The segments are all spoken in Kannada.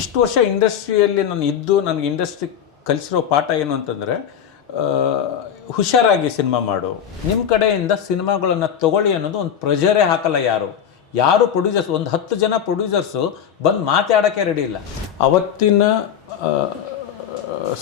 ಇಷ್ಟು ವರ್ಷ ಇಂಡಸ್ಟ್ರಿಯಲ್ಲಿ ನಾನು ಇದ್ದು ನನಗೆ ಇಂಡಸ್ಟ್ರಿ ಕಲಿಸಿರೋ ಪಾಠ ಏನು ಅಂತಂದರೆ ಹುಷಾರಾಗಿ ಸಿನಿಮಾ ಮಾಡು. ನಿಮ್ಮ ಕಡೆಯಿಂದ ಸಿನಿಮಾಗಳನ್ನು ತಗೊಳ್ಳಿ ಅನ್ನೋದು ಒಂದು ಪ್ರೆಷರೇ ಹಾಕಲ್ಲ ಯಾರು. ಯಾರು ಪ್ರೊಡ್ಯೂಸರ್ಸ್ ಒಂದು ಹತ್ತು ಜನ ಪ್ರೊಡ್ಯೂಸರ್ಸು ಬಂದು ಮಾತಾಡೋಕ್ಕೆ ರೆಡಿ ಇಲ್ಲ. ಅವತ್ತಿನ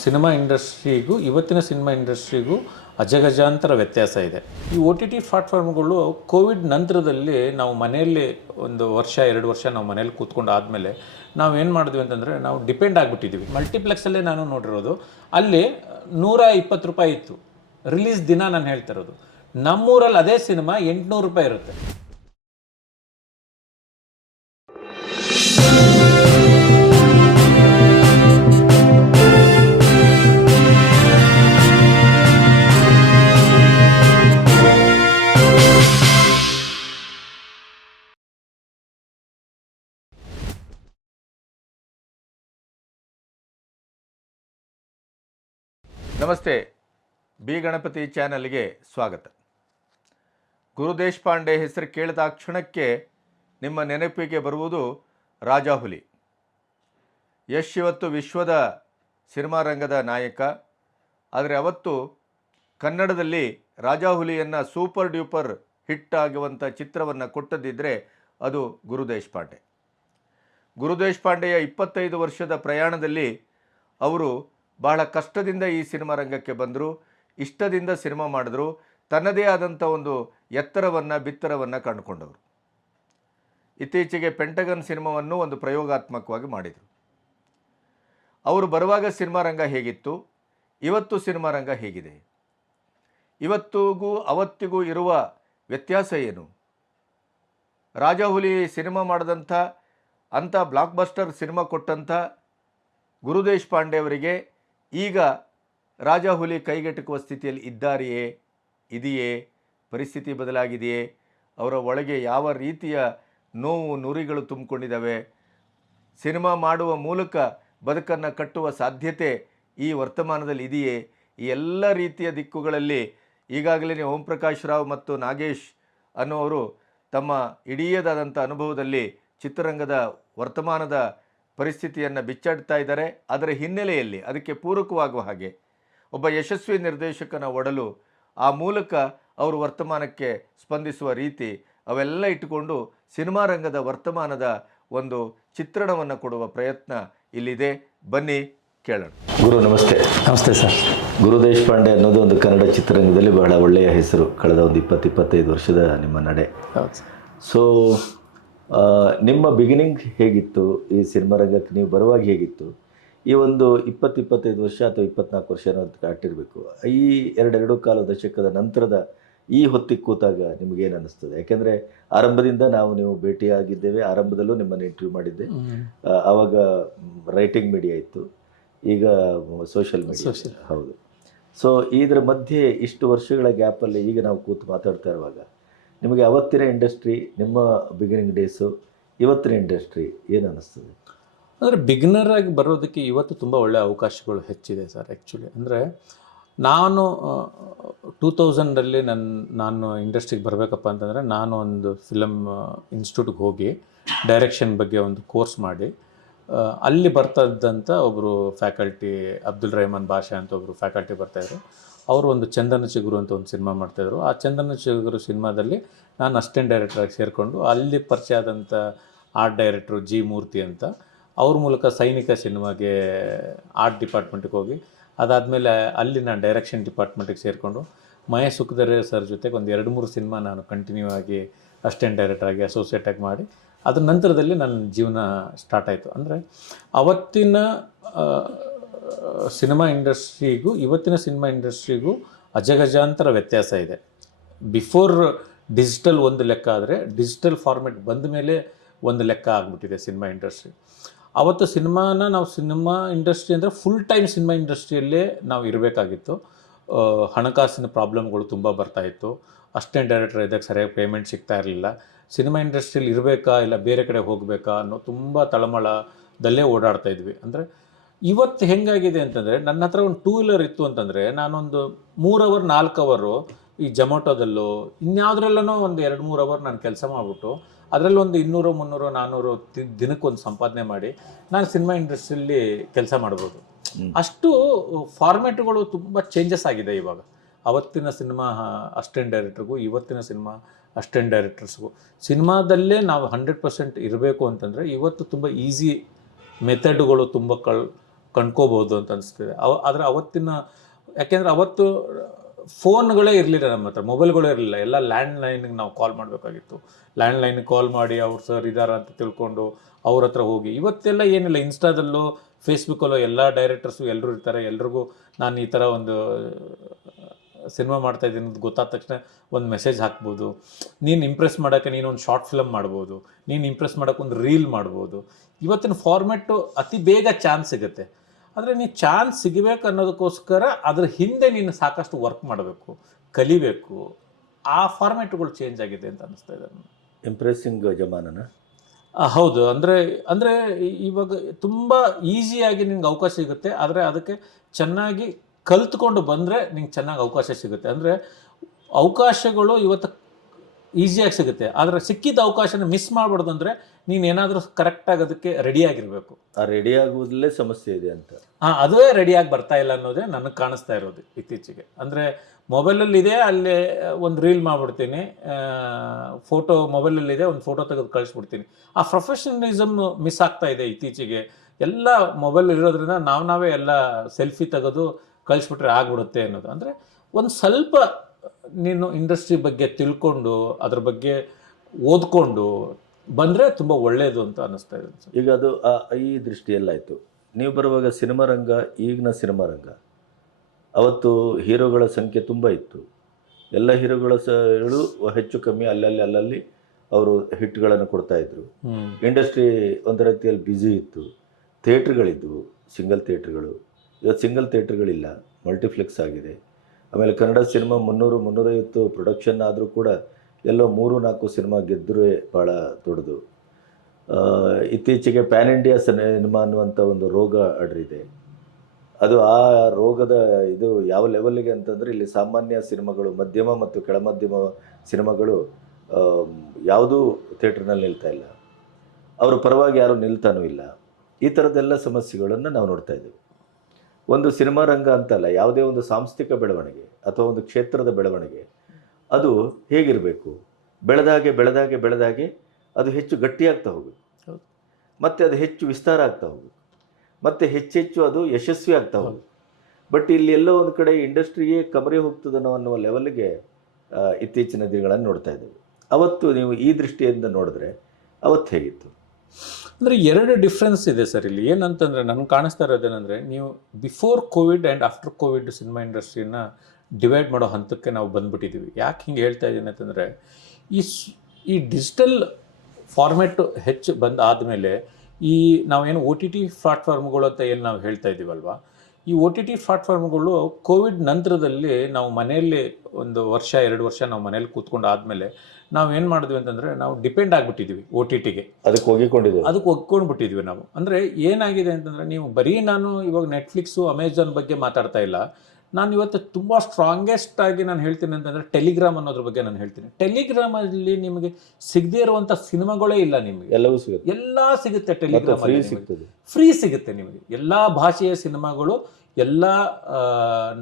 ಸಿನಿಮಾ ಇಂಡಸ್ಟ್ರಿಗೂ, ಇವತ್ತಿನ ಸಿನಿಮಾ ಇಂಡಸ್ಟ್ರಿಗೂ ಅಜಗಜಾಂತರ ವ್ಯತ್ಯಾಸ ಇದೆ. ಈ ಒ ಟಿ ಟಿ ಪ್ಲಾಟ್ಫಾರ್ಮ್ಗಳು ಕೋವಿಡ್ ನಂತರದಲ್ಲಿ ನಾವು ಮನೆಯಲ್ಲಿ ಒಂದು ವರ್ಷ, ಎರಡು ವರ್ಷ ನಾವು ಮನೇಲಿ ಕೂತ್ಕೊಂಡು ಆದಮೇಲೆ ನಾವು ಏನು ಮಾಡಿದ್ವಿ ಅಂತಂದರೆ ನಾವು ಡಿಪೆಂಡ್ ಆಗಿಬಿಟ್ಟಿದ್ವಿ. ಮಲ್ಟಿಪ್ಲೆಕ್ಸಲ್ಲೇ ನಾನು ನೋಡಿರೋದು, ಅಲ್ಲಿ ನೂರ ಇಪ್ಪತ್ತು ರೂಪಾಯಿ ಇತ್ತು. ರಿಲೀಸ್ ದಿನ ನಾನು ಹೇಳ್ತಾ ಇರೋದು. ನಮ್ಮೂರಲ್ಲಿ ಅದೇ ಸಿನಿಮಾ ಎಂಟುನೂರು ರೂಪಾಯಿ ಇರುತ್ತೆ. ನಮಸ್ತೆ. ಬಿ ಗಣಪತಿ ಚಾನಲ್ಗೆ ಸ್ವಾಗತ. ಗುರು ದೇಶಪಾಂಡೆ ಹೆಸರು ಕೇಳಿದ ಕ್ಷಣಕ್ಕೆ ನಿಮ್ಮ ನೆನಪಿಗೆ ಬರುವುದು ರಾಜಾಹುಲಿ. ಯಶ್ ಇವತ್ತು ವಿಶ್ವದ ಸಿನಿಮಾ ರಂಗದ ನಾಯಕ. ಆದರೆ ಅವತ್ತು ಕನ್ನಡದಲ್ಲಿ ರಾಜಾಹುಲಿಯನ್ನು ಸೂಪರ್ ಡ್ಯೂಪರ್ ಹಿಟ್ ಆಗುವಂಥ ಚಿತ್ರವನ್ನು ಕೊಟ್ಟದಿದ್ದರೆ ಅದು ಗುರು ದೇಶಪಾಂಡೆ. ಗುರು ದೇಶಪಾಂಡೆಯ ಇಪ್ಪತ್ತೈದು ವರ್ಷದ ಪ್ರಯಾಣದಲ್ಲಿ ಅವರು ಬಹಳ ಕಷ್ಟದಿಂದ ಈ ಸಿನಿಮಾ ರಂಗಕ್ಕೆ ಬಂದರು, ಇಷ್ಟದಿಂದ ಸಿನಿಮಾ ಮಾಡಿದ್ರು, ತನ್ನದೇ ಆದಂಥ ಒಂದು ಎತ್ತರವನ್ನು, ಬಿತ್ತರವನ್ನು ಕಂಡುಕೊಂಡವರು. ಇತ್ತೀಚೆಗೆ ಪೆಂಟಗನ್ ಸಿನಿಮಾವನ್ನು ಒಂದು ಪ್ರಯೋಗಾತ್ಮಕವಾಗಿ ಮಾಡಿದರು. ಅವರು ಬರುವಾಗ ಸಿನಿಮಾ ರಂಗ ಹೇಗಿತ್ತು? ಇವತ್ತು ಸಿನಿಮಾ ರಂಗ ಹೇಗಿದೆ? ಇವತ್ತಿಗೂ ಅವತ್ತಿಗೂ ಇರುವ ವ್ಯತ್ಯಾಸ ಏನು? ರಾಜಹುಲಿ ಸಿನಿಮಾ ಮಾಡಿದಂಥ, ಅಂಥ ಬ್ಲಾಕ್ಬಸ್ಟರ್ ಸಿನಿಮಾ ಕೊಟ್ಟಂಥ ಗುರುದೇಶ್ ಪಾಂಡೆ ಅವರಿಗೆ ಈಗ ರಾಜಹುಲಿ ಕೈಗೆಟಕುವ ಸ್ಥಿತಿಯಲ್ಲಿ ಇದ್ದಾರೆಯೇ, ಇದೆಯೇ, ಪರಿಸ್ಥಿತಿ ಬದಲಾಗಿದೆಯೇ? ಅವರ ಒಳಗೆ ಯಾವ ರೀತಿಯ ನೋವು ನುರಿಗಳು ತುಂಬಿಕೊಂಡಿದ್ದಾವೆ? ಸಿನಿಮಾ ಮಾಡುವ ಮೂಲಕ ಬದುಕನ್ನು ಕಟ್ಟುವ ಸಾಧ್ಯತೆ ಈ ವರ್ತಮಾನದಲ್ಲಿ ಇದೆಯೇ? ಈ ಎಲ್ಲ ರೀತಿಯ ದಿಕ್ಕುಗಳಲ್ಲಿ ಈಗಾಗಲೇ ಓಂ ಪ್ರಕಾಶ್ ರಾವ್ ಮತ್ತು ನಾಗೇಶ್ ಅನ್ನುವರು ತಮ್ಮ ಇಡೀಯದಾದಂಥ ಅನುಭವದಲ್ಲಿ ಚಿತ್ರರಂಗದ ವರ್ತಮಾನದ ಪರಿಸ್ಥಿತಿಯನ್ನು ಬಿಚ್ಚಾಡ್ತಾ ಇದ್ದಾರೆ. ಅದರ ಹಿನ್ನೆಲೆಯಲ್ಲಿ ಅದಕ್ಕೆ ಪೂರಕವಾಗುವ ಹಾಗೆ ಒಬ್ಬ ಯಶಸ್ವಿ ನಿರ್ದೇಶಕನ ಒಡಲು ಆ ಮೂಲಕ ಅವರು ವರ್ತಮಾನಕ್ಕೆ ಸ್ಪಂದಿಸುವ ರೀತಿ ಅವೆಲ್ಲ ಇಟ್ಟುಕೊಂಡು ಸಿನಿಮಾ ರಂಗದ ವರ್ತಮಾನದ ಒಂದು ಚಿತ್ರಣವನ್ನು ಕೊಡುವ ಪ್ರಯತ್ನ ಇಲ್ಲಿದೆ. ಬನ್ನಿ ಕೇಳೋಣ. ಗುರು ನಮಸ್ತೆ. ನಮಸ್ತೆ ಸರ್. ಗುರು ದೇಶಪಾಂಡೆ ಅನ್ನೋದು ಒಂದು ಕನ್ನಡ ಚಿತ್ರರಂಗದಲ್ಲಿ ಬಹಳ ಒಳ್ಳೆಯ ಹೆಸರು. ಕಳೆದ ಒಂದು ಇಪ್ಪತ್ತು ಇಪ್ಪತ್ತೈದು ವರ್ಷದ ನಿಮ್ಮ ನಡೆ. ಹೌದು ಸರ್. ಸೊ ನಿಮ್ಮ ಬಿಗಿನಿಂಗ್ ಹೇಗಿತ್ತು? ಈ ಸಿನಿಮಾ ರಂಗಕ್ಕೆ ನೀವು ಬರುವಾಗ ಹೇಗಿತ್ತು? ಈ ಒಂದು ಇಪ್ಪತ್ತು ಇಪ್ಪತ್ತೈದು ವರ್ಷ ಅಥವಾ ಇಪ್ಪತ್ನಾಲ್ಕು ವರ್ಷ ಅನ್ನೋದು ಕಾಟಿರಬೇಕು ಈ ಎರಡೆರಡು ಕಾಲ ದಶಕದ ನಂತರದ ಈ ಹೊತ್ತಿಗೆ ಕೂತಾಗ ನಿಮಗೇನು ಅನ್ನಿಸ್ತದೆ? ಯಾಕೆಂದರೆ ಆರಂಭದಿಂದ ನಾವು ನೀವು ಭೇಟಿಯಾಗಿದ್ದೇವೆ ಆರಂಭದಲ್ಲೂ ನಿಮ್ಮನ್ನು ಇಂಟರ್ವ್ಯೂ ಮಾಡಿದ್ದೆ. ಆವಾಗ ರೈಟಿಂಗ್ ಮೀಡಿಯಾ ಇತ್ತು. ಈಗ ಸೋಷಿಯಲ್ ಮೀಡಿಯಾ ಹೌದು. ಸೊ ಇದರ ಮಧ್ಯೆ ಇಷ್ಟು ವರ್ಷಗಳ ಗ್ಯಾಪಲ್ಲಿ ಈಗ ನಾವು ಕೂತು ಮಾತಾಡ್ತಾ ಇರುವಾಗ ನಿಮಗೆ ಅವತ್ತಿನ ಇಂಡಸ್ಟ್ರಿ, ನಿಮ್ಮ ಬಿಗಿನಿಂಗ್ ಡೇಸು ಇವತ್ತಿನ ಇಂಡಸ್ಟ್ರಿ ಏನು ಅನ್ನಿಸ್ತದೆ ಅಂದರೆ ಬಿಗ್ನರ್ ಆಗಿ ಬರೋದಕ್ಕೆ ಇವತ್ತು ತುಂಬ ಒಳ್ಳೆಯ ಅವಕಾಶಗಳು ಹೆಚ್ಚಿದೆ ಸರ್ ಆ್ಯಕ್ಚುಲಿ ಅಂದರೆ ನಾನು ಟೂ ತೌಸಂಡಲ್ಲಿ ನನ್ನ ನಾನು ಇಂಡಸ್ಟ್ರಿಗೆ ಬರಬೇಕಪ್ಪ ಅಂತಂದರೆ ನಾನು ಒಂದು ಫಿಲಮ್ ಇನ್ಸ್ಟಿಟ್ಯೂಟ್ಗೆ ಹೋಗಿ ಡೈರೆಕ್ಷನ್ ಬಗ್ಗೆ ಒಂದು ಕೋರ್ಸ್ ಮಾಡಿ ಅಲ್ಲಿ ಬರ್ತಾ ಇದ್ದಂಥ ಒಬ್ಬರು ಫ್ಯಾಕಲ್ಟಿ ಅಬ್ದುಲ್ ರೆಹಮಾನ್ ಬಾಷಾ ಅಂತ ಒಬ್ಬರು ಫ್ಯಾಕಲ್ಟಿ ಬರ್ತಾಯಿದ್ರು ಅವರು ಒಂದು ಚಂದನ ಚಿಗುರು ಅಂತ ಒಂದು ಸಿನಿಮಾ ಮಾಡ್ತಾಯಿದ್ರು. ಆ ಚಂದನ ಚಿಗುರು ಸಿನಿಮಾದಲ್ಲಿ ನಾನು ಅಸ್ಟೆಂಟ್ ಡೈರೆಕ್ಟರಾಗಿ ಸೇರಿಕೊಂಡು ಅಲ್ಲಿ ಪರಿಚಯ ಆದಂಥ ಆರ್ಟ್ ಡೈರೆಕ್ಟ್ರು ಜಿ ಮೂರ್ತಿ ಅಂತ, ಅವ್ರ ಮೂಲಕ ಸೈನಿಕ ಸಿನಿಮಾಗೆ ಆರ್ಟ್ ಡಿಪಾರ್ಟ್ಮೆಂಟಿಗೆ ಹೋಗಿ, ಅದಾದಮೇಲೆ ಅಲ್ಲಿ ನಾನು ಡೈರೆಕ್ಷನ್ ಡಿಪಾರ್ಟ್ಮೆಂಟಿಗೆ ಸೇರಿಕೊಂಡು ಮಹೇಶ್ ಸುಖದರೆ ಸರ್ ಜೊತೆಗೆ ಒಂದು ಎರಡು ಮೂರು ಸಿನಿಮಾ ನಾನು ಕಂಟಿನ್ಯೂ ಆಗಿ ಅಸ್ಟೆಂಟ್ ಡೈರೆಕ್ಟರಾಗಿ ಅಸೋಸಿಯೇಟಾಗಿ ಮಾಡಿ, ಅದ್ರ ನಂತರದಲ್ಲಿ ನನ್ನ ಜೀವನ ಸ್ಟಾರ್ಟ್ ಆಯಿತು. ಅಂದರೆ ಅವತ್ತಿನ ಸಿನಿಮಾ ಇಂಡಸ್ಟ್ರಿಗೂ, ಇವತ್ತಿನ ಸಿನಿಮಾ ಇಂಡಸ್ಟ್ರಿಗೂ ಅಜಗಜಾಂತರ ವ್ಯತ್ಯಾಸ ಇದೆ. ಬಿಫೋರ್ ಡಿಜಿಟಲ್ ಒಂದು ಲೆಕ್ಕ ಆದರೆ, ಡಿಜಿಟಲ್ ಫಾರ್ಮೆಟ್ ಬಂದ ಮೇಲೆ ಒಂದು ಲೆಕ್ಕ ಆಗಿಬಿಟ್ಟಿದೆ ಸಿನಿಮಾ ಇಂಡಸ್ಟ್ರಿ. ಅವತ್ತು ಸಿನಿಮಾನ ನಾವು ಸಿನಿಮಾ ಇಂಡಸ್ಟ್ರಿ ಅಂದರೆ ಫುಲ್ ಟೈಮ್ ಸಿನಿಮಾ ಇಂಡಸ್ಟ್ರಿಯಲ್ಲೇ ನಾವು ಇರಬೇಕಾಗಿತ್ತು. ಹಣಕಾಸಿನ ಪ್ರಾಬ್ಲಮ್ಗಳು ತುಂಬ ಬರ್ತಾಯಿತ್ತು ಅಸಿಸ್ಟೆಂಟ್ ಡೈರೆಕ್ಟರ್ ಇದಕ್ಕೆ ಸರಿಯಾಗಿ ಪೇಮೆಂಟ್ ಸಿಗ್ತಾ ಇರಲಿಲ್ಲ. ಸಿನಿಮಾ ಇಂಡಸ್ಟ್ರಿಯಲ್ಲಿ ಇರಬೇಕಾ ಇಲ್ಲ ಬೇರೆ ಕಡೆ ಹೋಗಬೇಕಾ ಅನ್ನೋ ತುಂಬ ತಳಮಳದಲ್ಲೇ ಓಡಾಡ್ತಾ ಇದ್ವಿ. ಅಂದರೆ ಇವತ್ತು ಹೆಂಗಾಗಿದೆ ಅಂತಂದರೆ ನನ್ನ ಹತ್ರ ಒಂದು ಟೂ ವೀಲರ್ ಇತ್ತು ಅಂತಂದರೆ ನಾನೊಂದು ಮೂರು ಅವರ್ ನಾಲ್ಕು ಅವರು ಈ ಜೊಮೊಟೊದಲ್ಲೋ ಇನ್ಯಾವುದ್ರಲ್ಲೂ ಒಂದು ಎರಡು ಮೂರು ಅವರ್ ನಾನು ಕೆಲಸ ಮಾಡಿಬಿಟ್ಟು ಅದರಲ್ಲಿ ಒಂದು ಇನ್ನೂರು ಮುನ್ನೂರು ನಾನ್ನೂರು ದಿನಕ್ಕೆ ದಿನಕ್ಕೊಂದು ಸಂಪಾದನೆ ಮಾಡಿ ನಾನು ಸಿನಿಮಾ ಇಂಡಸ್ಟ್ರಿಯಲ್ಲಿ ಕೆಲಸ ಮಾಡ್ಬೋದು. ಅಷ್ಟು ಫಾರ್ಮ್ಯಾಟ್ಗಳು ತುಂಬ ಚೇಂಜಸ್ ಆಗಿದೆ ಇವಾಗ. ಅವತ್ತಿನ ಸಿನಿಮಾ ಅಸ್ಟೆಂಟ್ ಡೈರೆಕ್ಟರ್ಗೂ ಇವತ್ತಿನ ಸಿನಿಮಾ ಅಸ್ಟೆಂಟ್ ಡೈರೆಕ್ಟರ್ಸ್ಗೂ ಸಿನಿಮಾದಲ್ಲೇ ನಾವು ಹಂಡ್ರೆಡ್ ಪರ್ಸೆಂಟ್ ಇರಬೇಕು ಅಂತಂದರೆ ಇವತ್ತು ತುಂಬ ಈಸಿ ಮೆಥಡ್ಗಳು ತುಂಬ ಕಳ್ ಕಂಡ್ಕೋಬೋದು ಅಂತ ಅನಿಸ್ತಿದೆ. ಅವ, ಆದರೆ ಅವತ್ತಿನ, ಯಾಕೆಂದರೆ ಅವತ್ತು ಫೋನ್ಗಳೇ ಇರಲಿಲ್ಲ ನಮ್ಮ ಹತ್ರ, ಮೊಬೈಲ್ಗಳೇ ಇರಲಿಲ್ಲ. ಎಲ್ಲ ಲ್ಯಾಂಡ್ ಲೈನಿಗೆ ನಾವು ಕಾಲ್ ಮಾಡಬೇಕಾಗಿತ್ತು. ಲ್ಯಾಂಡ್ ಲೈನಿಗೆ ಕಾಲ್ ಮಾಡಿ ಅವ್ರು ಸರ್ ಇದಾರ ಅಂತ ತಿಳ್ಕೊಂಡು ಅವ್ರ ಹತ್ರ ಹೋಗಿ. ಇವತ್ತೆಲ್ಲ ಏನಿಲ್ಲ, ಇನ್ಸ್ಟಾದಲ್ಲೋ, ಫೇಸ್ಬುಕ್ಕಲ್ಲೋ ಎಲ್ಲ ಡೈರೆಕ್ಟರ್ಸು ಎಲ್ಲರೂ ಇರ್ತಾರೆ. ಎಲ್ರಿಗೂ ನಾನು ಈ ಥರ ಒಂದು ಸಿನಿಮಾ ಮಾಡ್ತಾ ಇದ್ದೀನಿ ಅಂತ ಗೊತ್ತಾದ ತಕ್ಷಣ ಒಂದು ಮೆಸೇಜ್ ಹಾಕ್ಬೋದು. ನೀನು ಇಂಪ್ರೆಸ್ ಮಾಡೋಕ್ಕೆ ನೀನು ಒಂದು ಶಾರ್ಟ್ ಫಿಲಮ್ ಮಾಡ್ಬೋದು. ನೀನು ಇಂಪ್ರೆಸ್ ಮಾಡೋಕೆ ಒಂದು ರೀಲ್ ಮಾಡ್ಬೋದು. ಇವತ್ತಿನ ಫಾರ್ಮೆಟ್ಟು ಅತಿ ಬೇಗ ಚಾನ್ಸ್ ಸಿಗುತ್ತೆ. ಆದರೆ ನೀನು ಚಾನ್ಸ್ ಸಿಗಬೇಕು ಅನ್ನೋದಕ್ಕೋಸ್ಕರ ಅದ್ರ ಹಿಂದೆ ನೀನು ಸಾಕಷ್ಟು ವರ್ಕ್ ಮಾಡಬೇಕು ಕಲಿಬೇಕು. ಆ ಫಾರ್ಮೆಟ್ಗಳು ಚೇಂಜ್ ಆಗಿದೆ ಅಂತ ಅನಿಸ್ತಾ ಇದೆ ಇಂಪ್ರೆಸ್ಸಿಂಗ್ ಇಂಪ್ರೆಸಿಂಗ್ ಜಮಾನನ ಹೌದು. ಅಂದರೆ ಅಂದರೆ ಇವಾಗ ತುಂಬ ಈಸಿಯಾಗಿ ನಿಮ್ಗೆ ಅವಕಾಶ ಸಿಗುತ್ತೆ. ಆದರೆ ಅದಕ್ಕೆ ಚೆನ್ನಾಗಿ ಕಲ್ತ್ಕೊಂಡು ಬಂದರೆ ನಿಂಗೆ ಚೆನ್ನಾಗಿ ಅವಕಾಶ ಸಿಗುತ್ತೆ. ಅಂದರೆ ಅವಕಾಶಗಳು ಇವತ್ತು ಈಸಿಯಾಗಿ ಸಿಗುತ್ತೆ. ಆದರೆ ಸಿಕ್ಕಿದ ಅವಕಾಶನ ಮಿಸ್ ಮಾಡಬಾರ್ದು ಅಂದರೆ ನೀನು ಏನಾದರೂ ಕರೆಕ್ಟಾಗಿ ಅದಕ್ಕೆ ರೆಡಿಯಾಗಿರಬೇಕು ಆ ರೆಡಿ ಆಗುವುದಲ್ಲೇ ಸಮಸ್ಯೆ ಇದೆ ಅಂತ. ಹಾಂ ಅದೇ ರೆಡಿಯಾಗಿ ಬರ್ತಾ ಇಲ್ಲ ಅನ್ನೋದೇ ನನಗೆ ಕಾಣಿಸ್ತಾ ಇರೋದು ಇತ್ತೀಚೆಗೆ. ಅಂದರೆ ಮೊಬೈಲಲ್ಲಿದೆ ಅಲ್ಲಿ ಒಂದು ರೀಲ್ ಮಾಡಿಬಿಡ್ತೀನಿ. ಫೋಟೋ ಮೊಬೈಲಲ್ಲಿದೆ ಒಂದು ಫೋಟೋ ತೆಗೆದು ಕಳಿಸ್ಬಿಡ್ತೀನಿ. ಆ ಪ್ರೊಫೆಷನಲಿಸಮ್ ಮಿಸ್ ಆಗ್ತಾ ಇದೆ ಇತ್ತೀಚೆಗೆ. ಎಲ್ಲ ಮೊಬೈಲ್ ಇರೋದ್ರಿಂದ ನಾವು ನಾವೇ ಎಲ್ಲ ಸೆಲ್ಫಿ ತೆಗೆದು ಕಳಿಸ್ಬಿಟ್ರೆ ಆಗ್ಬಿಡುತ್ತೆ ಅನ್ನೋದು. ಅಂದರೆ ಒಂದು ಸ್ವಲ್ಪ ನೀನು ಇಂಡಸ್ಟ್ರಿ ಬಗ್ಗೆ ತಿಳ್ಕೊಂಡು ಅದ್ರ ಬಗ್ಗೆ ಓದ್ಕೊಂಡು ಬಂದರೆ ತುಂಬ ಒಳ್ಳೆಯದು ಅಂತ ಅನ್ನಿಸ್ತಾ ಇದೆ ಈಗ ಅದು ಈ ದೃಷ್ಟಿಯಲ್ಲಾಯಿತು ನೀವು ಬರುವಾಗ ಸಿನಿಮಾ ರಂಗ ಈಗಿನ ಸಿನಿಮಾ ರಂಗ. ಅವತ್ತು ಹೀರೋಗಳ ಸಂಖ್ಯೆ ತುಂಬ ಇತ್ತು. ಎಲ್ಲ ಹೀರೋಗಳ ಸಗಳು ಹೆಚ್ಚು ಕಮ್ಮಿ ಅಲ್ಲಲ್ಲಿ ಅಲ್ಲಲ್ಲಿ ಅವರು ಹಿಟ್ಗಳನ್ನು ಕೊಡ್ತಾಯಿದ್ರು ಇಂಡಸ್ಟ್ರಿ ಒಂದು ರೀತಿಯಲ್ಲಿ ಬ್ಯುಸಿ ಇತ್ತು. ಥಿಯೇಟ್ರ್ಗಳಿದ್ವು ಸಿಂಗಲ್ ಥಿಯೇಟ್ರ್ಗಳು. ಇವತ್ತು ಸಿಂಗಲ್ ಥಿಯೇಟ್ರ್ಗಳಿಲ್ಲ ಮಲ್ಟಿಪ್ಲೆಕ್ಸ್ ಆಗಿದೆ. ಆಮೇಲೆ ಕನ್ನಡ ಸಿನಿಮಾ ಮುನ್ನೂರು, ಮುನ್ನೂರೈವತ್ತು ಪ್ರೊಡಕ್ಷನ್ ಆದರೂ ಕೂಡ ಎಲ್ಲೋ ಮೂರು, ನಾಲ್ಕು ಸಿನಿಮಾ ಗೆದ್ದರೂ ಭಾಳ ದೊಡ್ಡದು. ಇತ್ತೀಚೆಗೆ ಪ್ಯಾನ್ ಇಂಡಿಯಾ ಸಿನಿಮಾ ಅನ್ನುವಂಥ ಒಂದು ರೋಗ ಅಡ್ರಿದೆ. ಅದು ಆ ರೋಗದ ಇದು ಯಾವ ಲೆವೆಲ್ಗೆ ಅಂತಂದರೆ ಇಲ್ಲಿ ಸಾಮಾನ್ಯ ಸಿನಿಮಾಗಳು, ಮಧ್ಯಮ ಮತ್ತು ಕೆಳಮಧ್ಯಮ ಸಿನಿಮಾಗಳು ಯಾವುದೂ ಥಿಯೇಟ್ರ್ನಲ್ಲಿ ನಿಲ್ತಾ ಇಲ್ಲ. ಅವರ ಪರವಾಗಿ ಯಾರೂ ನಿಲ್ತಾನೂ ಇಲ್ಲ. ಈ ಥರದ್ದೆಲ್ಲ ಸಮಸ್ಯೆಗಳನ್ನು ನಾವು ನೋಡ್ತಾ ಇದ್ದೇವೆ. ಒಂದು ಸಿನಿಮಾ ರಂಗ ಅಂತಲ್ಲ ಯಾವುದೇ ಒಂದು ಸಾಂಸ್ಥಿಕ ಬೆಳವಣಿಗೆ ಅಥವಾ ಒಂದು ಕ್ಷೇತ್ರದ ಬೆಳವಣಿಗೆ ಅದು ಹೇಗಿರಬೇಕು? ಬೆಳೆದಾಗೆ ಬೆಳೆದಾಗೆ ಬೆಳೆದಾಗೆ ಅದು ಹೆಚ್ಚು ಗಟ್ಟಿಯಾಗ್ತಾ ಹೋಗುತ್ತೆ. ಮತ್ತು ಅದು ಹೆಚ್ಚು ವಿಸ್ತಾರ ಆಗ್ತಾ ಹೋಗುತ್ತೆ. ಮತ್ತು ಹೆಚ್ಚೆಚ್ಚು ಅದು ಯಶಸ್ವಿ ಆಗ್ತಾ ಹೋಗುತ್ತೆ. ಬಟ್ ಇಲ್ಲಿ ಎಲ್ಲೋ ಒಂದು ಕಡೆ ಇಂಡಸ್ಟ್ರಿಯೇ ಕಮರಿ ಹೋಗ್ತದನೋ ಅನ್ನುವ ಲೆವೆಲ್ಗೆ ಇತ್ತೀಚಿನ ದಿನಗಳನ್ನು ನೋಡ್ತಾ ಇದ್ದೇವೆ. ಅವತ್ತು ನೀವು ಈ ದೃಷ್ಟಿಯಿಂದ ನೋಡಿದ್ರೆ ಅವತ್ತು ಹೇಗಿತ್ತು? ಅಂದರೆ ಎರಡು ಡಿಫ್ರೆನ್ಸ್ ಇದೆ ಸರ್ ಇಲ್ಲಿ. ಏನಂತಂದರೆ ನನಗೆ ಕಾಣಿಸ್ತಾ ಇರೋದೇನೆಂದರೆ ನೀವು before Covid and after Covid cinema ಇಂಡಸ್ಟ್ರಿನ divide ಮಾಡೋ ಹಂತಕ್ಕೆ ನಾವು ಬಂದ್ಬಿಟ್ಟಿದ್ದೀವಿ ಯಾಕೆ ಹಿಂಗೆ ಹೇಳ್ತಾ ಇದ್ದೀನಿ ಅಂತಂದರೆ, ಈ ಈ ಡಿಜಿಟಲ್ ಫಾರ್ಮೆಟ್ ಹೆಚ್ಚು ಬಂದು ಆದಮೇಲೆ ಈ ನಾವೇನು ಒ ಟಿ ಟಿ ಪ್ಲಾಟ್ಫಾರ್ಮ್ಗಳು ಅಂತ ಏನು ನಾವು ಹೇಳ್ತಾ ಇದ್ದೀವಲ್ವಾ ಈ ಒ ಟಿ ಟಿ ಪ್ಲಾಟ್ಫಾರ್ಮ್ಗಳು ಕೋವಿಡ್ ನಂತರದಲ್ಲಿ ನಾವು ಮನೆಯಲ್ಲಿ ಒಂದು ವರ್ಷ, ಎರಡು ವರ್ಷ ನಾವು ಮನೇಲಿ ಕೂತ್ಕೊಂಡು ಆದಮೇಲೆ ನಾವು ಏನು ಮಾಡಿದ್ವಿ ಅಂತಂದರೆ ನಾವು ಡಿಪೆಂಡ್ ಆಗ್ಬಿಟ್ಟಿದ್ವಿ ಒ ಟಿ ಟಿಗೆ ಅದಕ್ಕೆ ಹೋಗಿಕೊಂಡಿದ್ವಿ. ಅದಕ್ಕೆ ಒಗ್ಕೊಂಡು ಬಿಟ್ಟಿದ್ವಿ ನಾವು. ಅಂದರೆ ಏನಾಗಿದೆ ಅಂತಂದರೆ ನೀವು ಬರೀ ನಾನು ಇವಾಗ ನೆಟ್ಫ್ಲಿಕ್ಸು ಅಮೆಝಾನ್ ಬಗ್ಗೆ ಮಾತಾಡ್ತಾ ಇಲ್ಲ. ನಾನು ಇವತ್ತು ತುಂಬ ಸ್ಟ್ರಾಂಗೆಸ್ಟ್ ಆಗಿ ನಾನು ಹೇಳ್ತೀನಿ ಅಂತಂದರೆ ಟೆಲಿಗ್ರಾಮ್ ಅನ್ನೋದ್ರ ಬಗ್ಗೆ ನಾನು ಹೇಳ್ತೀನಿ. ಟೆಲಿಗ್ರಾಮಲ್ಲಿ ನಿಮಗೆ ಸಿಗದೇ ಇರುವಂಥ ಸಿನಿಮಾಗಳೇ ಇಲ್ಲ ನಿಮಗೆ. ಎಲ್ಲವೂ ಸಿಗುತ್ತೆ. ಎಲ್ಲ ಸಿಗುತ್ತೆ ಟೆಲಿಗ್ರಾಮ್ ಸಿಗ್ತದೆ. ಫ್ರೀ ಸಿಗುತ್ತೆ ನಿಮಗೆ. ಎಲ್ಲ ಭಾಷೆಯ ಸಿನಿಮಾಗಳು ಎಲ್ಲ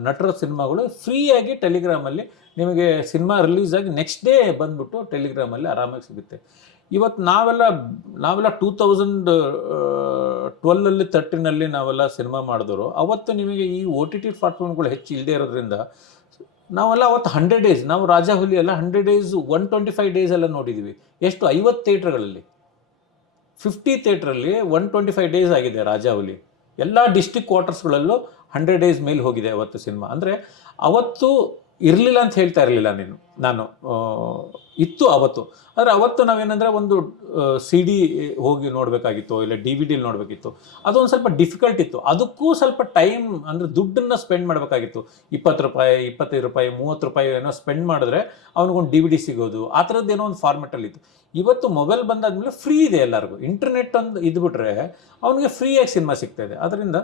ನಟರ ಸಿನಿಮಾಗಳು ಫ್ರೀಯಾಗಿ ಟೆಲಿಗ್ರಾಮಲ್ಲಿ ನಿಮಗೆ ಸಿನಿಮಾ ರಿಲೀಸ್ ಆಗಿ ನೆಕ್ಸ್ಟ್ ಡೇ ಬಂದ್ಬಿಟ್ಟು ಟೆಲಿಗ್ರಾಮಲ್ಲಿ ಆರಾಮಾಗಿ ಸಿಗುತ್ತೆ. ಇವತ್ತು ನಾವೆಲ್ಲ ನಾವೆಲ್ಲ ಟೂ ತೌಸಂಡ್ ಟ್ವೆಲ್ಲಲ್ಲಿ ತರ್ಟಿನಲ್ಲಿ ನಾವೆಲ್ಲ ಸಿನಿಮಾ ಮಾಡಿದ್ರು ಅವತ್ತು ನಿಮಗೆ ಈ ಒ ಟಿ ಟಿ ಪ್ಲಾಟ್ಫಾರ್ಮ್ಗಳು ಹೆಚ್ಚು ಇಲ್ಲದೆ ಇರೋದ್ರಿಂದ ನಾವೆಲ್ಲ ಅವತ್ತು ಹಂಡ್ರೆಡ್ ಡೇಸ್ ನಾವು ರಾಜಾಹುಲಿ ಎಲ್ಲ hundred days one twenty five days ಎಲ್ಲ ನೋಡಿದ್ದೀವಿ ಎಷ್ಟು? ಐವತ್ತು ಥಿಯೇಟ್ರ್ಗಳಲ್ಲಿ ಫಿಫ್ಟಿ ಥಿಯೇಟ್ರಲ್ಲಿ ಒನ್ ಟ್ವೆಂಟಿ ಫೈವ್ ಡೇಸ್ ಆಗಿದೆ ರಾಜಾಹುಲಿ. ಎಲ್ಲ ಡಿಸ್ಟಿಕ್ ಕ್ವಾರ್ಟರ್ಸ್ಗಳಲ್ಲೂ ಹಂಡ್ರೆಡ್ ಡೇಸ್ ಮೇಲೆ ಹೋಗಿದೆ ಅವತ್ತು ಸಿನಿಮಾ. ಅಂದರೆ ಅವತ್ತು ಇರಲಿಲ್ಲ ಅಂತ ಹೇಳ್ತಾ ಇರಲಿಲ್ಲ ನೀನು. ನಾನು ಇತ್ತು ಅವತ್ತು ಆದರೆ ಅವತ್ತು ನಾವೇನಂದರೆ ಒಂದು ಸಿ ಡಿ ಹೋಗಿ ನೋಡಬೇಕಾಗಿತ್ತು, ಇಲ್ಲ ಡಿ ವಿ ಡಿಲಿ ನೋಡಬೇಕಿತ್ತು. ಅದೊಂದು ಸ್ವಲ್ಪ ಡಿಫಿಕಲ್ಟ್ ಇತ್ತು. ಅದಕ್ಕೂ ಸ್ವಲ್ಪ ಟೈಮ್ ಅಂದರೆ ದುಡ್ಡನ್ನು ಸ್ಪೆಂಡ್ ಮಾಡಬೇಕಾಗಿತ್ತು. ಇಪ್ಪತ್ತು ರೂಪಾಯಿ, ಇಪ್ಪತ್ತೈದು ರೂಪಾಯಿ, ಮೂವತ್ತು ರೂಪಾಯಿ ಏನೋ ಸ್ಪೆಂಡ್ ಮಾಡಿದ್ರೆ ಅವನಿಗೊಂದು ಡಿ ವಿ ಡಿ ಸಿಗೋದು. ಆ ಥರದ್ದು ಏನೋ ಒಂದು ಫಾರ್ಮೆಟಲ್ಲಿ ಇತ್ತು. ಇವತ್ತು ಮೊಬೈಲ್ ಬಂದಾದಮೇಲೆ ಫ್ರೀ ಇದೆ ಎಲ್ಲರಿಗೂ. ಇಂಟರ್ನೆಟ್ ಒಂದು ಇದ್ಬಿಟ್ರೆ ಅವನಿಗೆ ಫ್ರೀಯಾಗಿ ಸಿನಿಮಾ ಸಿಗ್ತಾಯಿದೆ ಅದರಿಂದ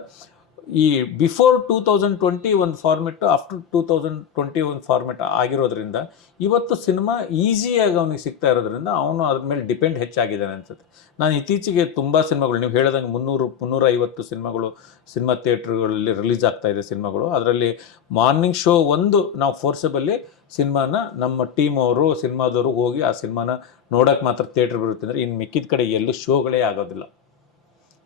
ಈ ಬಿಫೋರ್ ಟೂ ತೌಸಂಡ್ ಟ್ವೆಂಟಿ ಒಂದು format after two thousand twenty ಒಂದು ಫಾರ್ಮೆಟ್ ಆಗಿರೋದ್ರಿಂದ ಇವತ್ತು ಸಿನಿಮಾ ಈಸಿಯಾಗಿ ಅವನಿಗೆ ಸಿಗ್ತಾ ಇರೋದ್ರಿಂದ ಅವನು ಅದ್ರ ಮೇಲೆ ಡಿಪೆಂಡ್ ಹೆಚ್ಚಾಗಿದ್ದಾನೆ ಅನ್ಸುತ್ತೆ. ನಾನು ಇತ್ತೀಚೆಗೆ ತುಂಬ ಸಿನಿಮಾಗಳು ನೀವು ಹೇಳ್ದಂಗೆ ಮುನ್ನೂರು ಮುನ್ನೂರ ಐವತ್ತು ಸಿನಿಮಾಗಳು ಸಿನಿಮಾ ಥಿಯೇಟ್ರ್ಗಳಲ್ಲಿ ರಿಲೀಸ್ ಆಗ್ತಾ ಇದೆ ಸಿನಿಮಾಗಳು ಅದರಲ್ಲಿ ಮಾರ್ನಿಂಗ್ ಶೋ ಒಂದು ನಾವು ಫೋರ್ಸಬಲ್ಲಿ ಸಿನಿಮಾನ ನಮ್ಮ ಟೀಮ್ ಅವರು ಸಿನಿಮಾದವರು ಹೋಗಿ ಆ ಸಿನಿಮಾನ ನೋಡೋಕೆ ಮಾತ್ರ ಥಿಯೇಟ್ರ್ ಬರುತ್ತೆ ಅಂದರೆ ಇನ್ನು ಮಿಕ್ಕಿದ ಕಡೆ ಎಲ್ಲೂ ಶೋಗಳೇ ಆಗೋದಿಲ್ಲ.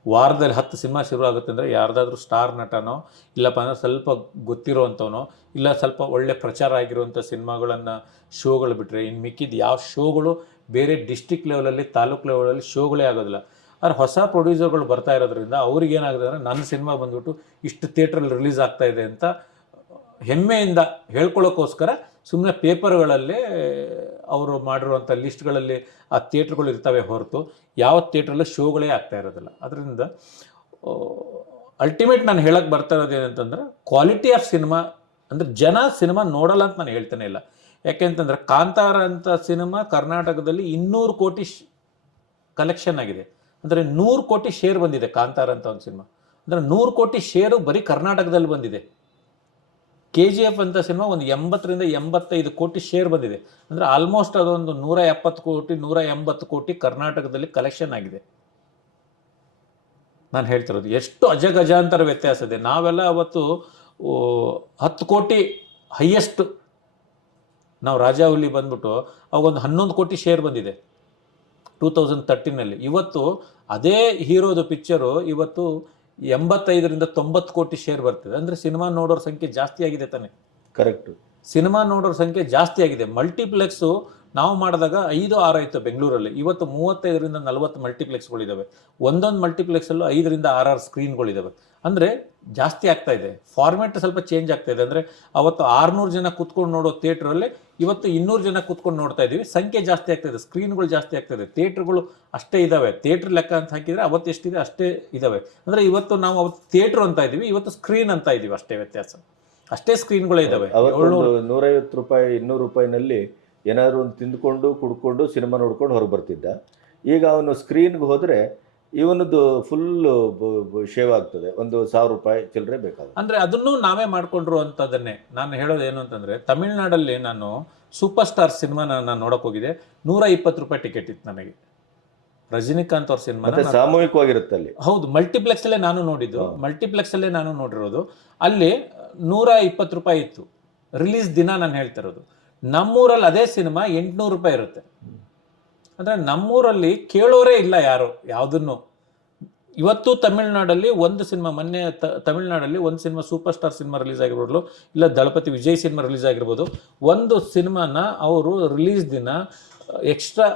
ವಾರದಲ್ಲಿ ಹತ್ತು ಸಿನಿಮಾ ಶುರು ಆಗುತ್ತೆ ಅಂದರೆ ಯಾರ್ದಾದ್ರೂ ಸ್ಟಾರ್ ನಟನೋ, ಇಲ್ಲಪ್ಪ ಅಂದರೆ ಸ್ವಲ್ಪ ಗೊತ್ತಿರೋವಂಥವನೋ ಇಲ್ಲ ಸ್ವಲ್ಪ ಒಳ್ಳೆ ಪ್ರಚಾರ ಆಗಿರುವಂಥ ಸಿನಿಮಾಗಳನ್ನು ಶೋಗಳು ಬಿಟ್ಟರೆ ಇನ್ನು ಮಿಕ್ಕಿದ ಯಾವ ಶೋಗಳು ಬೇರೆ ಡಿಸ್ಟಿಕ್ ಲೆವೆಲಲ್ಲಿ ತಾಲೂಕು ಲೆವೆಲಲ್ಲಿ ಶೋಗಳೇ ಆಗೋದಿಲ್ಲ. ಆದರೆ ಹೊಸ ಪ್ರೊಡ್ಯೂಸರ್ಗಳು ಬರ್ತಾ ಇರೋದ್ರಿಂದ ಅವ್ರಿಗೆ ಏನಾಗಿದೆ ಅಂದರೆ ನನ್ನ ಸಿನಿಮಾ ಬಂದ್ಬಿಟ್ಟು ಇಷ್ಟು ಥಿಯೇಟ್ರಲ್ಲಿ ರಿಲೀಸ್ ಆಗ್ತಾ ಇದೆ ಅಂತ ಹೆಮ್ಮೆಯಿಂದ ಹೇಳ್ಕೊಳ್ಳೋಕ್ಕೋಸ್ಕರ ಸುಮ್ಮನೆ ಪೇಪರ್ಗಳಲ್ಲೇ ಅವರು ಮಾಡಿರುವಂಥ ಲಿಸ್ಟ್ಗಳಲ್ಲಿ ಆ ಥಿಯೇಟ್ರ್ಗಳು ಇರ್ತವೆ ಹೊರತು ಯಾವ ಥಿಯೇಟ್ರಲ್ಲೂ ಶೋಗಳೇ ಆಗ್ತಾ ಇರೋದಿಲ್ಲ. ಅದರಿಂದ ಅಲ್ಟಿಮೇಟ್ ನಾನು ಹೇಳಕ್ಕೆ ಬರ್ತಾ ಇರೋದೇನಂತಂದ್ರೆ ಕ್ವಾಲಿಟಿ ಆಫ್ ಸಿನಿಮಾ ಅಂದರೆ ಜನ ಸಿನಿಮಾ ನೋಡಲ್ಲ ಅಂತ ನಾನು ಹೇಳ್ತಾನೆ ಇಲ್ಲ. ಯಾಕೆಂತಂದ್ರೆ ಕಾಂತಾರ ಅಂತ ಸಿನಿಮಾ ಕರ್ನಾಟಕದಲ್ಲಿ ಇನ್ನೂರು ಕೋಟಿ ಕಲೆಕ್ಷನ್ ಆಗಿದೆ. ಅಂದರೆ ನೂರು ಕೋಟಿ ಶೇರ್ ಬಂದಿದೆ ಕಾಂತಾರ ಅಂತ ಒಂದು ಸಿನಿಮಾ ಅಂದರೆ ನೂರು ಕೋಟಿ ಶೇರು ಬರೀ ಕರ್ನಾಟಕದಲ್ಲಿ ಬಂದಿದೆ. ಕೆ ಜಿ ಎಫ್ ಅಂತ ಸಿನಿಮಾ ಒಂದು ಎಂಬತ್ತರಿಂದ ಎಂಬತ್ತೈದು ಕೋಟಿ ಶೇರ್ ಬಂದಿದೆ. ಅಂದರೆ ಆಲ್ಮೋಸ್ಟ್ ಅದೊಂದು ನೂರ ಎಪ್ಪತ್ತು ಕೋಟಿ, ನೂರ ಎಂಬತ್ತು ಕೋಟಿ ಕರ್ನಾಟಕದಲ್ಲಿ ಕಲೆಕ್ಷನ್ ಆಗಿದೆ. ನಾನು ಹೇಳ್ತಿರೋದು, ಎಷ್ಟು ಅಜಗಜಾಂತರ ವ್ಯತ್ಯಾಸ ಇದೆ. ನಾವೆಲ್ಲ ಅವತ್ತು ಹತ್ತು ಕೋಟಿ ಹೈಯೆಸ್ಟ್ ನಾವು ರಾಜಾ ಹುಲಿ ಬಂದ್ಬಿಟ್ಟು, ಅವಾಗೊಂದು ಹನ್ನೊಂದು ಕೋಟಿ ಶೇರ್ ಬಂದಿದೆ. ಟೂ ತೌಸಂಡ್ ತರ್ಟೀನಲ್ಲಿ ಇವತ್ತು ಅದೇ ಹೀರೋದು ಪಿಕ್ಚರು ಇವತ್ತು ಎಂಬತ್ತೈದರಿಂದ ತೊಂಬತ್ತು ಕೋಟಿ ಶೇರ್ ಬರ್ತದೆ. ಅಂದರೆ ಸಿನಿಮಾ ನೋಡೋರ ಸಂಖ್ಯೆ ಜಾಸ್ತಿ ಆಗಿದೆ ತಾನೆ. ಕರೆಕ್ಟು ಸಿನಿಮಾ ನೋಡೋರ ಸಂಖ್ಯೆ ಜಾಸ್ತಿ ಆಗಿದೆ. ಮಲ್ಟಿಪ್ಲೆಕ್ಸು ನಾವು ಮಾಡಿದಾಗ ಐದು ಆರು ಆಯಿತು ಬೆಂಗಳೂರಲ್ಲಿ. ಇವತ್ತು ಮೂವತ್ತೈದರಿಂದ ನಲವತ್ತು ಮಲ್ಟಿಪ್ಲೆಕ್ಸ್ಗಳಿದ್ದಾವೆ ಒಂದೊಂದು ಮಲ್ಟಿಪ್ಲೆಕ್ಸಲ್ಲೂ ಐದರಿಂದ ಆರಾರು ಸ್ಕ್ರೀನ್ಗಳಿದ್ದಾವೆ ಅಂದರೆ ಜಾಸ್ತಿ ಆಗ್ತಾ ಇದೆ. ಫಾರ್ಮ್ಯಾಟ್ ಸ್ವಲ್ಪ ಚೇಂಜ್ ಆಗ್ತಾ ಇದೆ. ಅಂದರೆ ಅವತ್ತು ಆರುನೂರು ಜನ ಕೂತ್ಕೊಂಡು ನೋಡೋ ಥಿಯೇಟ್ರಲ್ಲಿ ಇವತ್ತು ಇನ್ನೂರು ಜನ ಕೂತ್ಕೊಂಡು ನೋಡ್ತಾ ಇದ್ದೀವಿ. ಸಂಖ್ಯೆ ಜಾಸ್ತಿ ಆಗ್ತಾ ಇದೆ. ಸ್ಕ್ರೀನ್ಗಳು ಜಾಸ್ತಿ ಆಗ್ತಾ ಇದೆ. ಥಿಯೇಟ್ರ್ಗಳು ಅಷ್ಟೇ ಇದ್ದಾವೆ ಥಿಯೇಟ್ರ್ ಲೆಕ್ಕ ಅಂತ ಹಾಕಿದರೆ ಅವತ್ತು ಎಷ್ಟಿದೆ? ಅಷ್ಟೇ ಇದ್ದಾವೆ ಅಂದರೆ ಇವತ್ತು ನಾವು ಅವತ್ತು ಥಿಯೇಟ್ರ್ ಅಂತ ಇದ್ದೀವಿ. ಇವತ್ತು ಸ್ಕ್ರೀನ್ ಅಂತ ಇದ್ದೀವಿ. ಅಷ್ಟೇ ವ್ಯತ್ಯಾಸ. ಅಷ್ಟೇ ಸ್ಕ್ರೀನ್ಗಳೇ ಇದ್ದಾವೆ ನೂರೈವತ್ತು ರೂಪಾಯಿ ಇನ್ನೂರು ರೂಪಾಯಿನಲ್ಲಿ ಏನಾದರೂ ಒಂದು ತಿಂದ್ಕೊಂಡು ಕುಡ್ಕೊಂಡು ಸಿನಿಮಾ ನೋಡ್ಕೊಂಡು ಹೊರಗೆ ಬರ್ತಿದ್ದ. ಈಗ ಅವನು ಸ್ಕ್ರೀನ್ಗೆ ಹೋದರೆ ಇವನದ್ದು ಫುಲ್ ಶೇವ್ ಆಗ್ತದೆ. ಒಂದು ಸಾವಿರ ರೂಪಾಯಿ ಚಿಲ್ಲರೆ ಬೇಕಾಗ ಅಂದ್ರೆ ಅದನ್ನು ನಾವೇ ಮಾಡ್ಕೊಂಡ್ರು ಅಂತದನ್ನೇ ನಾನು ಹೇಳೋದು ಏನು ಅಂತಂದ್ರೆ ತಮಿಳ್ನಾಡಲ್ಲಿ ನಾನು ಸೂಪರ್ ಸ್ಟಾರ್ ಸಿನಿಮಾನ ನಾನು ನೋಡಕ್ ಹೋಗಿದ್ದೆ. ನೂರ ಇಪ್ಪತ್ತು ರೂಪಾಯಿ ಟಿಕೆಟ್ ಇತ್ತು ನನಗೆ. ರಜನಿಕಾಂತ್ ಅವ್ರ ಸಿನಿಮಾ ಸಾಮೂಹಿಕವಾಗಿರುತ್ತೆ ಅಲ್ಲಿ. ಹೌದು ಮಲ್ಟಿಪ್ಲೆಕ್ಸ್ ಅಲ್ಲೇ ನಾನು ನೋಡಿದ್ದು. ಮಲ್ಟಿಪ್ಲೆಕ್ಸ್ ಅಲ್ಲೇ ನಾನು ನೋಡಿರೋದು. ಅಲ್ಲಿ ನೂರ ಇಪ್ಪತ್ತು ರೂಪಾಯಿ ಇತ್ತು. ರಿಲೀಸ್ ದಿನ ನಾನು ಹೇಳ್ತಿರೋದು ನಮ್ಮೂರಲ್ಲಿ ಅದೇ ಸಿನಿಮಾ ಎಂಟುನೂರು ರೂಪಾಯಿ ಇರುತ್ತೆ. ಅಂದ್ರೆ ನಮ್ಮೂರಲ್ಲಿ ಕೇಳೋರೇ ಇಲ್ಲ ಯಾರು, ಯಾವುದನ್ನು. ಇವತ್ತು ತಮಿಳ್ನಾಡಲ್ಲಿ ಒಂದು ಸಿನಿಮಾ, ಮೊನ್ನೆ ತಮಿಳ್ನಾಡಲ್ಲಿ ಒಂದು cinema super star cinema release ಆಗಿರ್ಬೋದು ಇಲ್ಲ ದಳಪತಿ ವಿಜಯ್ ಸಿನಿಮಾ ರಿಲೀಸ್ ಆಗಿರ್ಬೋದು. ಒಂದು ಸಿನಿಮಾನ ಅವರು ರಿಲೀಸ್ ದಿನ ಎಕ್ಸ್ಟ್ರಾ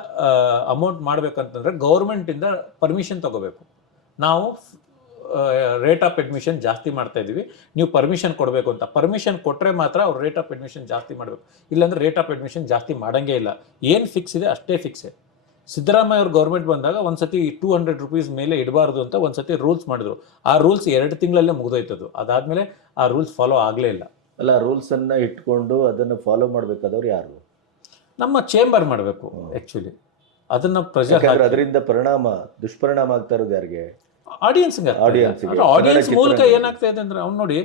ಅಮೌಂಟ್ ಮಾಡಬೇಕಂತಂದ್ರೆ ಗೌರ್ಮೆಂಟಿಂದ ಪರ್ಮಿಷನ್ ತಗೋಬೇಕು. ನಾವು ರೇಟ್ ಆಫ್ ಅಡ್ಮಿಷನ್ ಜಾಸ್ತಿ ಮಾಡ್ತಾ ಇದ್ದೀವಿ, ನೀವು ಪರ್ಮಿಷನ್ ಕೊಡಬೇಕು ಅಂತ. ಪರ್ಮಿಷನ್ ಕೊಟ್ಟರೆ ಮಾತ್ರ ಅವ್ರು ರೇಟ್ ಆಫ್ ಅಡ್ಮಿಷನ್ ಜಾಸ್ತಿ ಮಾಡಬೇಕು. ಇಲ್ಲಾಂದ್ರೆ ರೇಟ್ ಆಫ್ ಅಡ್ಮಿಷನ್ ಜಾಸ್ತಿ ಮಾಡಂಗೇ ಇಲ್ಲ. ಏನು ಫಿಕ್ಸ್ ಇದೆ ಅಷ್ಟೇ ಫಿಕ್ಸೇ ಸಿದ್ದರಾಮಯ್ಯ ಅವ್ರ ಗೌರ್ಮೆಂಟ್ ಬಂದಾಗ ಒಂದ್ಸತಿ ಟೂ ಹಂಡ್ರೆಡ್ ರುಪೀಸ್ ಮೇಲೆ ಇಡಬಾರ್ದು ಅಂತ ಒಂದ್ಸತಿ ರೂಲ್ಸ್ ಮಾಡಿದ್ರು. ಆ ರೂಲ್ಸ್ ಎರಡು ತಿಂಗಳಲ್ಲೇ ಮುಗಿದೋಯ್ತದು ಅದಾದ್ಮೇಲೆ ಆ ರೂಲ್ಸ್ ಫಾಲೋ ಆಗಲೇ ಇಲ್ಲ. ಅಲ್ಲ ರೂಲ್ಸನ್ನು ಇಟ್ಕೊಂಡು ಅದನ್ನು ಫಾಲೋ ಮಾಡಬೇಕಾದವ್ರು ಯಾರು? ನಮ್ಮ ಚೇಂಬರ್ ಮಾಡಬೇಕು ಆ್ಯಕ್ಚುಲಿ ಅದನ್ನ ಪ್ರಜೆ ಅದರಿಂದ ಪರಿಣಾಮ ದುಷ್ಪರಿಣಾಮ ಆಗ್ತಾ ಇರೋದು ಯಾರಿಗೆ ಆಡಿಯನ್ಸ್. ಆಡಿಯನ್ಸ್ ಕನ್ನಡ ಮೂಲಕ. ಏನಾಗ್ತಾ ಇದೆ ಅಂದ್ರೆ ಅವ್ನು ನೋಡಿ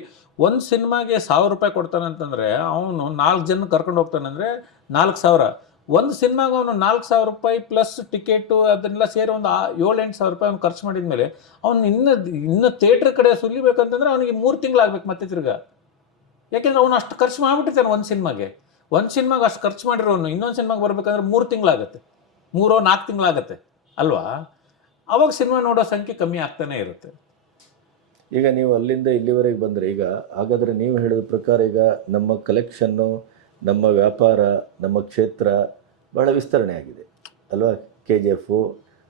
ಒಂದು ಸಿನಿಮಾಗೆ ಸಾವಿರ ರೂಪಾಯಿ ಕೊಡ್ತಾನೆ ಅಂತಂದ್ರೆ ಅವನು ನಾಲ್ಕು ಜನ ಕರ್ಕೊಂಡು ಹೋಗ್ತಾನೆ ಅಂದ್ರೆ ನಾಲ್ಕು ಸಾವಿರ. ಒಂದು ಸಿನಿಮಾಗೆ ಅವನು ನಾಲ್ಕು ಸಾವಿರ ರೂಪಾಯಿ ಪ್ಲಸ್ ಟಿಕೆಟು ಅದನ್ನೆಲ್ಲ ಸೇರಿ ಒಂದು ಏಳು ಎಂಟು ಸಾವಿರ ರೂಪಾಯಿ ಅವ್ನು ಖರ್ಚು ಮಾಡಿದ ಮೇಲೆ ಅವ್ನು ಇನ್ನು ಇನ್ನು ಥಿಯೇಟ್ರ್ ಕಡೆ ಸುಲಿಬೇಕಂತಂದ್ರೆ ಅವನಿಗೆ ಮೂರು ತಿಂಗಳಾಗ್ಬೇಕು ಮತ್ತೆ ತಿರ್ಗಾ. ಯಾಕೆಂದ್ರೆ ಅವನು ಅಷ್ಟು ಖರ್ಚು ಮಾಡಿಬಿಟ್ಟಿರ್ತಾನೆ ಒಂದು ಸಿನಿಮಾಗೆ. ಒಂದು ಸಿನಿಮಾಗೆ ಅಷ್ಟು ಖರ್ಚು ಮಾಡಿರೋನು ಇನ್ನೊಂದು ಸಿನಿಮಾಗೆ ಬರ್ಬೇಕಂದ್ರೆ ಮೂರು ತಿಂಗಳಾಗತ್ತೆ ಮೂರೋ ನಾಲ್ಕು ತಿಂಗಳಾಗತ್ತೆ ಅಲ್ವಾ? ಅವಾಗ ಸಿನಿಮಾ ನೋಡೋ ಸಂಖ್ಯೆ ಕಮ್ಮಿ ಆಗ್ತಾನೆ ಇರುತ್ತೆ. ಈಗ ನೀವು ಅಲ್ಲಿಂದ ಇಲ್ಲಿವರೆಗೆ ಬಂದರೆ ಈಗ ಹಾಗಾದರೆ ನೀವು ಹೇಳಿದ ಪ್ರಕಾರ ಈಗ ನಮ್ಮ ಕಲೆಕ್ಷನ್ನು ನಮ್ಮ ವ್ಯಾಪಾರ, ನಮ್ಮ ಕ್ಷೇತ್ರ ಬಹಳ ವಿಸ್ತರಣೆ ಆಗಿದೆ. ಅಲ್ವಾ? ಕೆ ಜಿ ಎಫು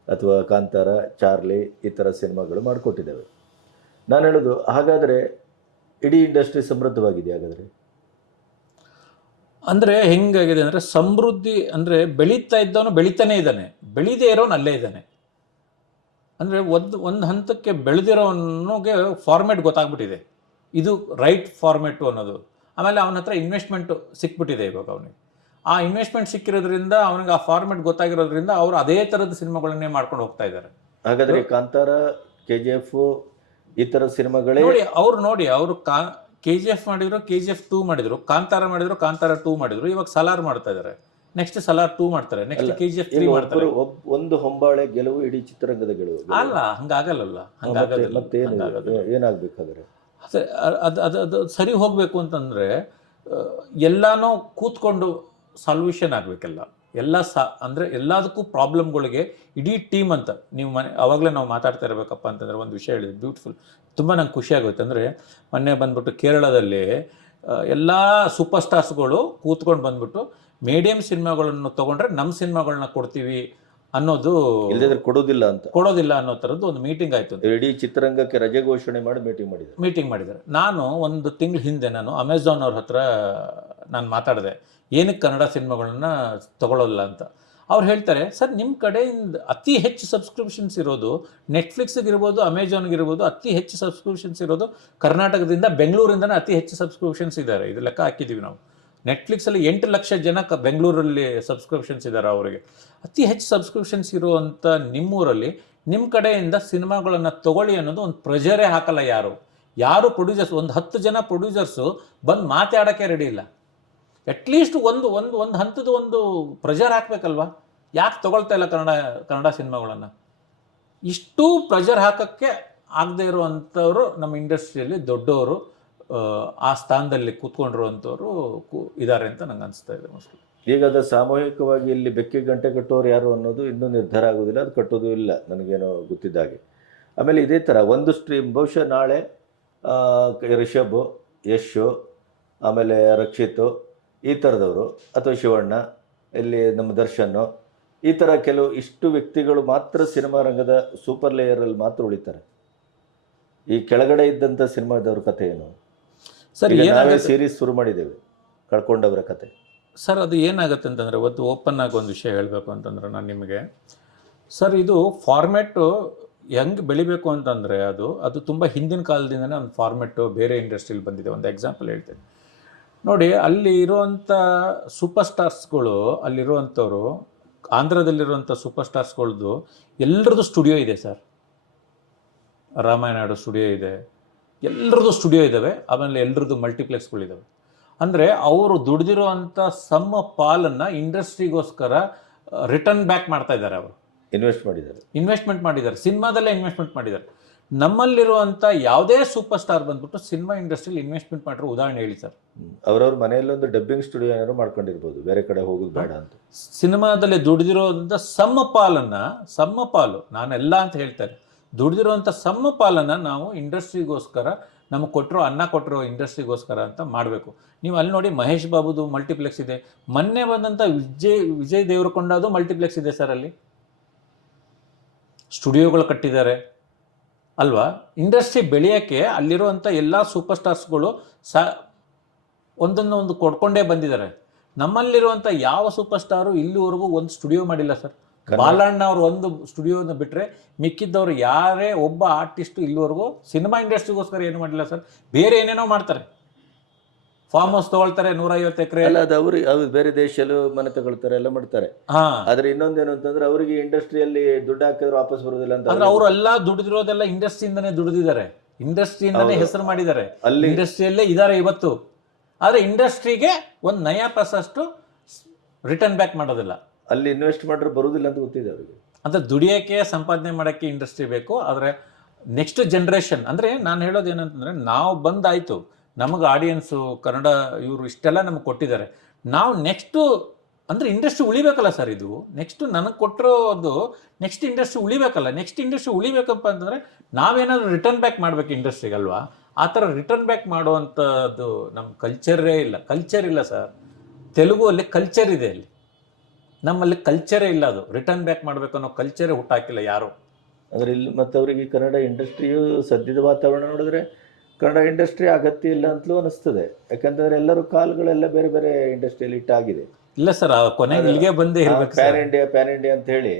ಅಥವಾ ಕಾಂತಾರ, ಚಾರ್ಲಿ ಈ ಥರ ಸಿನಿಮಾಗಳು ಮಾಡಿಕೊಟ್ಟಿದ್ದಾವೆ. ನಾನು ಹೇಳೋದು, ಹಾಗಾದರೆ ಇಡೀ ಇಂಡಸ್ಟ್ರಿ ಸಮೃದ್ಧವಾಗಿದೆ ಹಾಗಾದರೆ? ಅಂದರೆ ಹೆಂಗಾಗಿದೆ ಅಂದರೆ ಸಮೃದ್ಧಿ ಅಂದರೆ ಬೆಳೀತಾ ಇದ್ದವನು ಬೆಳೀತಾನೇ ಇದ್ದಾನೆ. ಬೆಳೀದೇ ಇರೋನು ಅಲ್ಲೇ ಇದ್ದಾನೆ. ಅಂದರೆ ಒಂದು ಒಂದು ಹಂತಕ್ಕೆ ಬೆಳೆದಿರೋನಿಗೆ ಫಾರ್ಮೆಟ್ ಗೊತ್ತಾಗ್ಬಿಟ್ಟಿದೆ. ಇದು ರೈಟ್ ಫಾರ್ಮೆಟು ಅನ್ನೋದು. ಆಮೇಲೆ ಅವನ ಹತ್ರ ಇನ್ವೆಸ್ಟ್ಮೆಂಟ್ ಸಿಕ್ಬಿಟ್ಟಿದೆ ಇವಾಗ ಅವನಿಗೆ. ಆ ಇನ್ವೆಸ್ಟ್ಮೆಂಟ್ ಸಿಕ್ಕಿರೋದ್ರಿಂದ ಅವನಿಗೆ ಆ ಫಾರ್ಮೆಟ್ ಗೊತ್ತಾಗಿರೋದ್ರಿಂದ ಅವರು ಅದೇ ಥರದ ಸಿನಿಮಾಗಳನ್ನೇ ಮಾಡ್ಕೊಂಡು ಹೋಗ್ತಾ ಇದ್ದಾರೆ. ಹಾಗಾದ್ರೆ ಕಾಂತಾರ ಕೆ ಜಿ ಎಫ್ ಈ ಥರ ಸಿನಿಮಾಗಳೇ ನೋಡಿ ಅವ್ರು ನೋಡಿ ಅವರು ಕಾ ಕೆ ಜಿ ಎಫ್ ಮಾಡಿದ್ರು ಕೆ ಜಿ ಎಫ್ ಟೂ ಮಾಡಿದ್ರು ಕಾಂತಾರ ಮಾಡಿದ್ರು ಕಾಂತಾರ ಟೂ ಮಾಡಿದ್ರು ಇವಾಗ ಸಲಾರ್ ಮಾಡ್ತಾ ಇದ್ದಾರೆ. ನೆಕ್ಸ್ಟ್ ಸಲಾರ್ ಟೂ ಮಾಡ್ತಾರೆ next K G F three ಮಾಡ್ತಾರೆ. ಒಬ್- ಒಂದು ಹೊಂಬಾಳೆ ಗೆಲುವು ಇಡೀ ಚಿತ್ರರಂಗದ ಗೆಲುವು. ಅಲ್ಲ ಹಂಗಾಗಲ್ಲ ಹಂಗಾಗಲ್ಲ ಮತ್ತೆ. ಏನಾಗ್ಬೇಕಾದ್ರೆ? ಅದೇ ಅದು ಅದು ಸರಿ ಹೋಗಬೇಕು ಅಂತಂದರೆ ಎಲ್ಲನೂ ಕೂತ್ಕೊಂಡು ಸಾಲ್ಯೂಷನ್ ಆಗಬೇಕಲ್ಲ. ಎಲ್ಲ ಸಾ ಅಂದರೆ ಎಲ್ಲದಕ್ಕೂ ಪ್ರಾಬ್ಲಮ್ಗಳಿಗೆ ಇಡೀ ಟೀಮ್ ಅಂತ, ನೀವು ಮನೆ ಅವಾಗಲೇ ನಾವು ಮಾತಾಡ್ತಾ ಇರಬೇಕಪ್ಪ ಅಂತಂದರೆ ಒಂದು ವಿಷಯ ಹೇಳಿದೆ ಬ್ಯೂಟಿಫುಲ್ ತುಂಬ ನಂಗೆ ಖುಷಿ ಆಗುತ್ತೆ ಅಂದರೆ ಮೊನ್ನೆ ಬಂದ್ಬಿಟ್ಟು ಕೇರಳದಲ್ಲಿ ಎಲ್ಲ ಸೂಪರ್ ಸ್ಟಾರ್ಸ್ಗಳು ಕೂತ್ಕೊಂಡು ಬಂದ್ಬಿಟ್ಟು ಮೀಡಿಯಮ್ ಸಿನಿಮಾಗಳನ್ನು ತೊಗೊಂಡ್ರೆ ನಮ್ಮ ಸಿನಿಮಾಗಳನ್ನ ಕೊಡ್ತೀವಿ ಅನ್ನೋದು ಇಲ್ಲದಿದ್ರೆ ಕೊಡೋದಿಲ್ಲ ಅಂತ. ಕೊಡೋದಿಲ್ಲ ಅನ್ನೋ ಥರದ್ದು ಒಂದು ಮೀಟಿಂಗ್ ಆಯಿತು ಇಡೀ ಚಿತ್ರರಂಗಕ್ಕೆ ರಜೆ ಘೋಷಣೆ ಮಾಡಿ ಮೀಟಿಂಗ್ ಮಾಡಿದ್ರು ಮೀಟಿಂಗ್ ಮಾಡಿದ್ದಾರೆ. ನಾನು ಒಂದು ತಿಂಗಳ ಹಿಂದೆ ನಾನು ಅಮೆಝಾನ್ ಅವ್ರ ಹತ್ರ ನಾನು ಮಾತಾಡಿದೆ ಏನಕ್ಕೆ ಕನ್ನಡ ಸಿನಿಮಾಗಳನ್ನ ತಗೊಳ್ಳೋಲ್ಲ ಅಂತ? ಅವ್ರು ಹೇಳ್ತಾರೆ ಸರ್ ನಿಮ್ಮ ಕಡೆಯಿಂದ ಅತಿ ಹೆಚ್ಚು ಸಬ್ಸ್ಕ್ರಿಪ್ಷನ್ಸ್ ಇರೋದು ನೆಟ್ಫ್ಲಿಕ್ಸ್ಗೆ ಇರ್ಬೋದು ಅಮೆಝಾನ್ಗೆ ಇರ್ಬೋದು ಅತಿ ಹೆಚ್ಚು ಸಬ್ಸ್ಕ್ರಿಪ್ಷನ್ಸ್ ಇರೋದು ಕರ್ನಾಟಕದಿಂದ ಬೆಂಗಳೂರಿಂದನೇ ಅತಿ ಹೆಚ್ಚು ಸಬ್ಸ್ಕ್ರಿಪ್ಷನ್ಸ್ ಇದ್ದಾರೆ. ಇದು ಲೆಕ್ಕ ಹಾಕಿದ್ದೀವಿ ನಾವು. ನೆಟ್ಫ್ಲಿಕ್ಸಲ್ಲಿ ಎಂಟು ಲಕ್ಷ ಜನ ಬೆಂಗಳೂರಲ್ಲಿ ಸಬ್ಸ್ಕ್ರಿಪ್ಷನ್ಸ್ ಇದ್ದಾರೆ ಅವರಿಗೆ. ಅತಿ ಹೆಚ್ಚು ಸಬ್ಸ್ಕ್ರಿಪ್ಷನ್ಸ್ ಇರುವಂಥ ನಿಮ್ಮೂರಲ್ಲಿ ನಿಮ್ಮ ಕಡೆಯಿಂದ ಸಿನಿಮಾಗಳನ್ನು ತಗೊಳ್ಳಿ ಅನ್ನೋದು ಒಂದು ಪ್ರೆಷರೇ ಹಾಕಲ್ಲ ಯಾರು. ಯಾರು ಪ್ರೊಡ್ಯೂಸರ್ಸ್ ಒಂದು ಹತ್ತು ಜನ ಪ್ರೊಡ್ಯೂಸರ್ಸು ಬಂದು ಮಾತಾಡೋಕ್ಕೆ ರೆಡಿ ಇಲ್ಲ. ಅಟ್ಲೀಸ್ಟ್ ಒಂದು ಒಂದು ಒಂದು ಹಂತದ ಒಂದು ಪ್ರೆಷರ್ ಹಾಕಬೇಕಲ್ವಾ? ಯಾಕೆ ತಗೊಳ್ತಾ ಇಲ್ಲ ಕನ್ನಡ ಕನ್ನಡ ಸಿನಿಮಾಗಳನ್ನು? ಇಷ್ಟು ಪ್ರೆಷರ್ ಹಾಕೋಕ್ಕೆ ಆಗದೆ ಇರುವಂಥವ್ರು ನಮ್ಮ ಇಂಡಸ್ಟ್ರಿಯಲ್ಲಿ ದೊಡ್ಡವರು ಆ, ಸ್ಥಾನದಲ್ಲಿ ಕೂತ್ಕೊಂಡಿರುವಂಥವ್ರು ಇದ್ದಾರೆ ಅಂತ ನಂಗೆ ಅನಿಸ್ತಾ ಇದೆ ಮೋಸ್ಟ್ಲಿ ಈಗ ಅದು ಸಾಮೂಹಿಕವಾಗಿ ಇಲ್ಲಿ ಬೆಕ್ಕಿ ಗಂಟೆ ಕಟ್ಟೋರು ಯಾರು ಅನ್ನೋದು ಇನ್ನೂ ನಿರ್ಧಾರ ಆಗೋದಿಲ್ಲ ಅದು ಕಟ್ಟೋದು ಇಲ್ಲ ನನಗೇನೋ ಗೊತ್ತಿದ್ದ ಹಾಗೆ. ಆಮೇಲೆ ಇದೇ ಥರ ಒಂದು ಸ್ಟ್ರೀಮ್ ಬಹುಶಃ ನಾಳೆ ರಿಷಬ್ ಯಶು ಆಮೇಲೆ ರಕ್ಷಿತ್ ಈ ಥರದವರು ಅಥವಾ ಶಿವಣ್ಣ ಇಲ್ಲಿ ನಮ್ಮ ದರ್ಶನ್ ಈ ಥರ ಕೆಲವು ಇಷ್ಟು ವ್ಯಕ್ತಿಗಳು ಮಾತ್ರ ಸಿನಿಮಾ ರಂಗದ ಸೂಪರ್ ಲೇಯರಲ್ಲಿ ಮಾತ್ರ ಉಳಿತಾರೆ. ಈ ಕೆಳಗಡೆ ಇದ್ದಂಥ ಸಿನಿಮಾದವ್ರ ಕಥೆ ಏನು? ಸರ್ ನಾವೇ ಏನಾಗುತ್ತೆ? ಸೀರೀಸ್ ಶುರು ಮಾಡಿದ್ದೇವೆ ಕಳ್ಕೊಂಡವರ ಕತೆ. ಸರ್ ಅದು ಏನಾಗುತ್ತೆ ಅಂತಂದರೆ ಒಂದು ಓಪನ್ ಆಗಿ ಒಂದು ವಿಷಯ ಹೇಳಬೇಕು ಅಂತಂದ್ರೆ ನಾನು ನಿಮಗೆ. ಸರ್ ಇದು ಫಾರ್ಮ್ಯಾಟು ಹೆಂಗೆ ಬೆಳಿಬೇಕು ಅಂತಂದರೆ ಅದು ಅದು ತುಂಬ ಹಿಂದಿನ ಕಾಲದಿಂದನೇ ಒಂದು ಫಾರ್ಮೆಟ್ಟು ಬೇರೆ ಇಂಡಸ್ಟ್ರಿಲಿ ಬಂದಿದೆ. ಒಂದು ಎಕ್ಸಾಂಪಲ್ ಹೇಳ್ತೀನಿ. ನೋಡಿ ಅಲ್ಲಿ ಇರುವಂಥ ಸೂಪರ್ ಸ್ಟಾರ್ಸ್ಗಳು ಅಲ್ಲಿರುವಂಥವ್ರು ಆಂಧ್ರದಲ್ಲಿರುವಂಥ ಸೂಪರ್ ಸ್ಟಾರ್ಸ್ಗಳದ್ದು ಎಲ್ಲರದ್ದು ಸ್ಟುಡಿಯೋ ಇದೆ ಸರ್. ರಾಮಾಯಣ ಸ್ಟುಡಿಯೋ ಇದೆ. ಎಲ್ಲರದ್ದು ಸ್ಟುಡಿಯೋ ಇದ್ದಾವೆ ಆಮೇಲೆ ಎಲ್ಲರದ್ದು ಮಲ್ಟಿಪ್ಲೆಕ್ಸ್ಗಳಿದ್ದಾವೆ ಅಂದರೆ ಅವರು ದುಡ್ದಿರೋ ಅಂಥ ಸಮ ಪಾಲನ್ನು ಇಂಡಸ್ಟ್ರಿಗೋಸ್ಕರ ರಿಟರ್ನ್ ಬ್ಯಾಕ್ ಮಾಡ್ತಾ ಇದ್ದಾರೆ ಅವರು. ಇನ್ವೆಸ್ಟ್ ಮಾಡಿದ್ದಾರೆ. ಇನ್ವೆಸ್ಟ್ಮೆಂಟ್ ಮಾಡಿದ್ದಾರೆ. ಸಿನಿಮಾದಲ್ಲೇ ಇನ್ವೆಸ್ಟ್ಮೆಂಟ್ ಮಾಡಿದ್ದಾರೆ. ನಮ್ಮಲ್ಲಿರುವಂಥ ಯಾವುದೇ ಸೂಪರ್ ಸ್ಟಾರ್ ಬಂದ್ಬಿಟ್ಟು ಸಿನಿಮಾ ಇಂಡಸ್ಟ್ರಿಯಲ್ಲಿ ಇನ್ವೆಸ್ಟ್ಮೆಂಟ್ ಮಾಡಿರೋ ಉದಾಹರಣೆ ಹೇಳಿ ಸರ್. ಅವರವ್ರ ಮನೆಯಲ್ಲೊಂದು ಡಬ್ಬಿಂಗ್ ಸ್ಟುಡಿಯೋ ಏನಾದ್ರು ಮಾಡ್ಕೊಂಡಿರ್ಬೋದು. ಬೇರೆ ಕಡೆ ಹೋಗೋದು ಬೇಡ ಅಂತ. ಸಿನಿಮಾದಲ್ಲಿ ದುಡಿದಿರೋದ್ರಿಂದ ಸಮ ಪಾಲನ್ನು ಸಮ ಪಾಲು ನಾನೆಲ್ಲ ಅಂತ ಹೇಳ್ತಾರೆ ದುಡಿದಿರೋಂಥ ಸಮಪಾಲನ ನಾವು ಇಂಡಸ್ಟ್ರಿಗೋಸ್ಕರ, ನಮಗೆ ಕೊಟ್ಟಿರೋ ಅನ್ನ ಕೊಟ್ಟಿರೋ ಇಂಡಸ್ಟ್ರಿಗೋಸ್ಕರ ಅಂತ ಮಾಡಬೇಕು. ನೀವು ಅಲ್ಲಿ ನೋಡಿ ಮಹೇಶ್ ಬಾಬುದು ಮಲ್ಟಿಪ್ಲೆಕ್ಸ್ ಇದೆ. ಮೊನ್ನೆ ಬಂದಂಥ ವಿಜಯ್ ವಿಜಯ್ ದೇವರಕೊಂಡದು ಮಲ್ಟಿಪ್ಲೆಕ್ಸ್ ಇದೆ ಸರ್ ಅಲ್ಲಿ. ಸ್ಟುಡಿಯೋಗಳು ಕಟ್ಟಿದ್ದಾರೆ. ಅಲ್ವಾ? ಇಂಡಸ್ಟ್ರಿ ಬೆಳೆಯೋಕ್ಕೆ ಅಲ್ಲಿರುವಂಥ ಎಲ್ಲ ಸೂಪರ್ ಸ್ಟಾರ್ಸ್ಗಳು ಸ ಒಂದನ್ನು ಒಂದು ಕೊಡ್ಕೊಂಡೇ ಬಂದಿದ್ದಾರೆ. ನಮ್ಮಲ್ಲಿರುವಂಥ ಯಾವ ಸೂಪರ್ ಸ್ಟಾರು ಇಲ್ಲಿವರೆಗೂ ಒಂದು ಸ್ಟುಡಿಯೋ ಮಾಡಿಲ್ಲ ಸರ್. ಬಾಲಣ್ಣ ಅವರು ಒಂದು ಸ್ಟುಡಿಯೋನ ಬಿಟ್ಟರೆ ಮಿಕ್ಕಿದ್ದವರು ಯಾರೇ ಒಬ್ಬ ಆರ್ಟಿಸ್ಟ್ ಇಲ್ಲಿವರೆಗೂ ಸಿನಿಮಾ ಇಂಡಸ್ಟ್ರಿಗೋಸ್ಕರ ಏನು ಮಾಡಿಲ್ಲ ಸರ್. ಬೇರೆ ಏನೇನೋ ಮಾಡ್ತಾರೆ. ಫಾರ್ಮ್ ಹೌಸ್ ತಗೊಳ್ತಾರೆ ನೂರೈವತ್ತು ಎಕರೆ. ಅಲ್ಲ ಅದು ಅವ್ರಿಗೆ ಅವ್ರು ಬೇರೆ ದೇಶಲ್ಲೂ ಮನೆ ತಗೊಳ್ತಾರೆ ಎಲ್ಲ ಮಾಡ್ತಾರೆ. ಆದ್ರೆ ಇನ್ನೊಂದೇನು ಅಂತಂದ್ರೆ ಅವರಿಗೆ ಇಂಡಸ್ಟ್ರಿಯಲ್ಲಿ ದುಡ್ಡು ಹಾಕಿದ್ರೆ ವಾಪಸ್ ಬರೋದಿಲ್ಲ ಅಂತ ಅಂದ್ರೆ ಅವರೆಲ್ಲ ದುಡಿದಿರೋದೆಲ್ಲ ಇಂಡಸ್ಟ್ರಿಯಿಂದನೇ ದುಡಿದಿದ್ದಾರೆ. ಇಂಡಸ್ಟ್ರಿಯಿಂದನೇ. ಹೆಸರು ಮಾಡಿದ್ದಾರೆ. ಅಲ್ಲಿ ಇಂಡಸ್ಟ್ರಿಯಲ್ಲೇ ಇದ್ದಾರೆ ಇವತ್ತು. ಆದ್ರೆ ಇಂಡಸ್ಟ್ರಿಗೆ ಒಂದು ನಯಾ ಅಷ್ಟು ರಿಟರ್ನ್ ಬ್ಯಾಕ್ ಮಾಡೋದಿಲ್ಲ. ಅಲ್ಲಿ ಇನ್ವೆಸ್ಟ್ ಮಾಡಿದ್ರೆ ಬರುವುದಿಲ್ಲ ಅಂತ ಗೊತ್ತಿದೆ ಅವರಿಗೆ. ಅಂದರೆ ದುಡಿಯೋಕ್ಕೆ ಸಂಪಾದನೆ ಮಾಡೋಕ್ಕೆ ಇಂಡಸ್ಟ್ರಿ ಬೇಕು, ಆದರೆ ನೆಕ್ಸ್ಟ್ ಜನ್ರೇಷನ್ ಅಂದರೆ ನಾನು ಹೇಳೋದು ಏನಂತಂದರೆ ನಾವು ಬಂದಾಯಿತು, ನಮಗೆ ಆಡಿಯನ್ಸು ಕನ್ನಡ ಇವರು ಇಷ್ಟೆಲ್ಲ ನಮಗೆ ಕೊಟ್ಟಿದ್ದಾರೆ. ನಾವು ನೆಕ್ಸ್ಟು ಅಂದರೆ ಇಂಡಸ್ಟ್ರಿ ಉಳಿಬೇಕಲ್ಲ ಸರ್ ಇದು. ನೆಕ್ಸ್ಟ್ ನನಗೆ ಕೊಟ್ಟಿರೋದು ನೆಕ್ಸ್ಟ್ ಇಂಡಸ್ಟ್ರಿ ಉಳಿಬೇಕಲ್ಲ. ನೆಕ್ಸ್ಟ್ ಇಂಡಸ್ಟ್ರಿ ಉಳಿಬೇಕಪ್ಪ ಅಂತಂದರೆ ನಾವೇನಾದರೂ ರಿಟರ್ನ್ ಬ್ಯಾಕ್ ಮಾಡಬೇಕು ಇಂಡಸ್ಟ್ರಿಗೆ ಅಲ್ವಾ? ಆ ಥರ ರಿಟರ್ನ್ ಬ್ಯಾಕ್ ಮಾಡುವಂಥದ್ದು ನಮ್ಮ ಕಲ್ಚರೇ ಇಲ್ಲ. ಕಲ್ಚರ್ ಇಲ್ಲ ಸರ್ ತೆಲುಗು ಅಲ್ಲಿ ಕಲ್ಚರ್ ಇದೆ ಅಲ್ಲಿ. ನಮ್ಮಲ್ಲಿ ಕಲ್ಚರೇ ಇಲ್ಲ ಅದು. ರಿಟರ್ನ್ ಬ್ಯಾಕ್ ಮಾಡಬೇಕು ಅನ್ನೋ ಕಲ್ಚರೇ ಹುಟ್ಟಾಕಿಲ್ಲ ಯಾರು. ಅಂದ್ರೆ ಇಲ್ಲಿ ಮತ್ತೆ ಅವರಿಗೆ ಕನ್ನಡ ಇಂಡಸ್ಟ್ರಿಯು ಸದ್ಯದ ವಾತಾವರಣ ನೋಡಿದ್ರೆ ಕನ್ನಡ ಇಂಡಸ್ಟ್ರಿ ಅಗತ್ಯ ಇಲ್ಲ ಅಂತಲೂ ಅನಿಸ್ತದೆ. ಯಾಕಂತಂದ್ರೆ ಎಲ್ಲರೂ ಕಾಲುಗಳೆಲ್ಲ ಬೇರೆ ಬೇರೆ ಇಂಡಸ್ಟ್ರಿಯಲ್ಲಿ ಇಟ್ಟಾಗಿದೆ. ಇಲ್ಲ ಸರ್ ಕೊನೆಗೆ ಇಲ್ಲಿಗೆ ಬಂದೇ ಇರ್ಬೇಕು ಪ್ಯಾನ್ ಇಂಡಿಯಾ ಪ್ಯಾನ್ ಇಂಡಿಯಾ ಅಂತ ಹೇಳಿ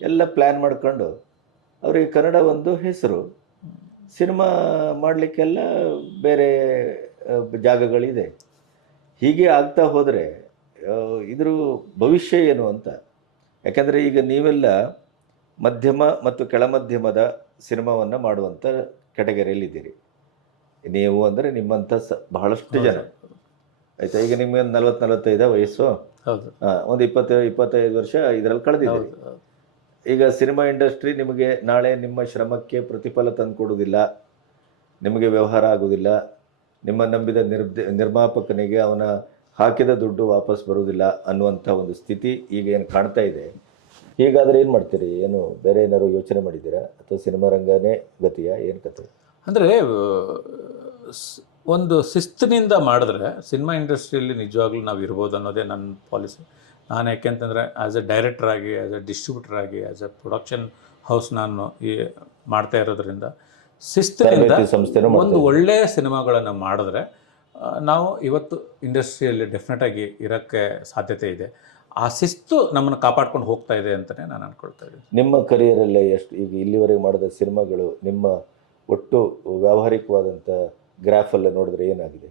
ಎಲ್ಲ ಪ್ಲ್ಯಾನ್ ಮಾಡ್ಕೊಂಡು ಅವರಿಗೆ ಕನ್ನಡ ಒಂದು ಹೆಸರು. ಸಿನಿಮಾ ಮಾಡಲಿಕ್ಕೆಲ್ಲ ಬೇರೆ ಜಾಗಗಳಿದೆ. ಹೀಗೆ ಆಗ್ತಾ ಹೋದರೆ ಇದ್ರ ಭವಿಷ್ಯ ಏನು ಅಂತ? ಯಾಕಂದರೆ ಈಗ ನೀವೆಲ್ಲ ಮಧ್ಯಮ ಮತ್ತು ಕೆಳಮಧ್ಯಮದ ಸಿನಿಮಾವನ್ನು ಮಾಡುವಂಥ ಕ್ಯಾಟಗರಿಯಲ್ಲಿದ್ದೀರಿ. ನೀವು ಅಂದರೆ ನಿಮ್ಮಂಥ ಸ ಬಹಳಷ್ಟು ಜನ. ಆಯಿತಾ? ಈಗ ನಿಮಗೆ ಒಂದು ನಲ್ವತ್ತು ನಲವತ್ತೈದ ವಯಸ್ಸು ಒಂದು ಇಪ್ಪತ್ತು ಇಪ್ಪತ್ತೈದು ವರ್ಷ ಇದರಲ್ಲಿ ಕಳೆದಿದ್ದೀರಿ. ಈಗ ಸಿನಿಮಾ ಇಂಡಸ್ಟ್ರಿ ನಿಮಗೆ ನಾಳೆ ನಿಮ್ಮ ಶ್ರಮಕ್ಕೆ ಪ್ರತಿಫಲ ತಂದುಕೊಡೋದಿಲ್ಲ ನಿಮಗೆ ವ್ಯವಹಾರ ಆಗುವುದಿಲ್ಲ. ನಿಮ್ಮ ನಂಬಿದ ನಿರ್ದ ನಿರ್ಮಾಪಕನಿಗೆ ಅವನ ಹಾಕಿದ ದುಡ್ಡು ವಾಪಸ್ ಬರುವುದಿಲ್ಲ ಅನ್ನುವಂಥ ಒಂದು ಸ್ಥಿತಿ ಈಗ ಏನು ಕಾಣ್ತಾ ಇದೆ. ಹೀಗಾದರೆ ಏನು ಮಾಡ್ತೀರಿ? ಏನು ಬೇರೆ ಏನಾದ್ರು ಯೋಚನೆ ಮಾಡಿದ್ದೀರಾ? ಅಥವಾ ಸಿನಿಮಾ ರಂಗನೇ ಗತಿಯ? ಏನು ಕತೆ ಅಂದರೆ ಒಂದು ಶಿಸ್ತಿನಿಂದ ಮಾಡಿದ್ರೆ ಸಿನಿಮಾ ಇಂಡಸ್ಟ್ರಿಯಲ್ಲಿ ನಿಜವಾಗ್ಲೂ ನಾವು ಇರ್ಬೋದು ಅನ್ನೋದೇ ನನ್ನ ಪಾಲಿಸಿ. ನಾನು ಯಾಕೆಂತಂದರೆ ಆ್ಯಸ್ ಎ ಡೈರೆಕ್ಟರ್ ಆಗಿ ಆ್ಯಸ್ ಎ ಡಿಸ್ಟ್ರಿಬ್ಯೂಟರ್ ಆಗಿ ಆ್ಯಸ್ ಎ ಪ್ರೊಡಕ್ಷನ್ ಹೌಸ್ ನಾನು ಈ ಮಾಡ್ತಾ ಇರೋದ್ರಿಂದ ಶಿಸ್ತಿನಿಂದ ಒಂದು ಒಳ್ಳೆಯ ಸಿನಿಮಾಗಳನ್ನು ಮಾಡಿದ್ರೆ ನಾವು ಇವತ್ತು ಇಂಡಸ್ಟ್ರಿಯಲ್ಲಿ ಡೆಫಿನೆಟಾಗಿ ಇರೋಕ್ಕೆ ಸಾಧ್ಯತೆ ಇದೆ. ಆ ಶಿಸ್ತು ನಮ್ಮನ್ನು ಕಾಪಾಡ್ಕೊಂಡು ಹೋಗ್ತಾ ಇದೆ ಅಂತಲೇ ನಾನು ಅನ್ಕೊಳ್ತಾ ಇದ್ದೀನಿ. ನಿಮ್ಮ ಕರಿಯರಲ್ಲೇ ಎಷ್ಟು ಈಗ ಇಲ್ಲಿವರೆಗೆ ಮಾಡಿದ ಸಿನಿಮಾಗಳು ನಿಮ್ಮ ಒಟ್ಟು ವ್ಯಾವಹಾರಿಕವಾದಂಥ ಗ್ರಾಫಲ್ಲೇ ನೋಡಿದ್ರೆ ಏನಾಗಿದೆ?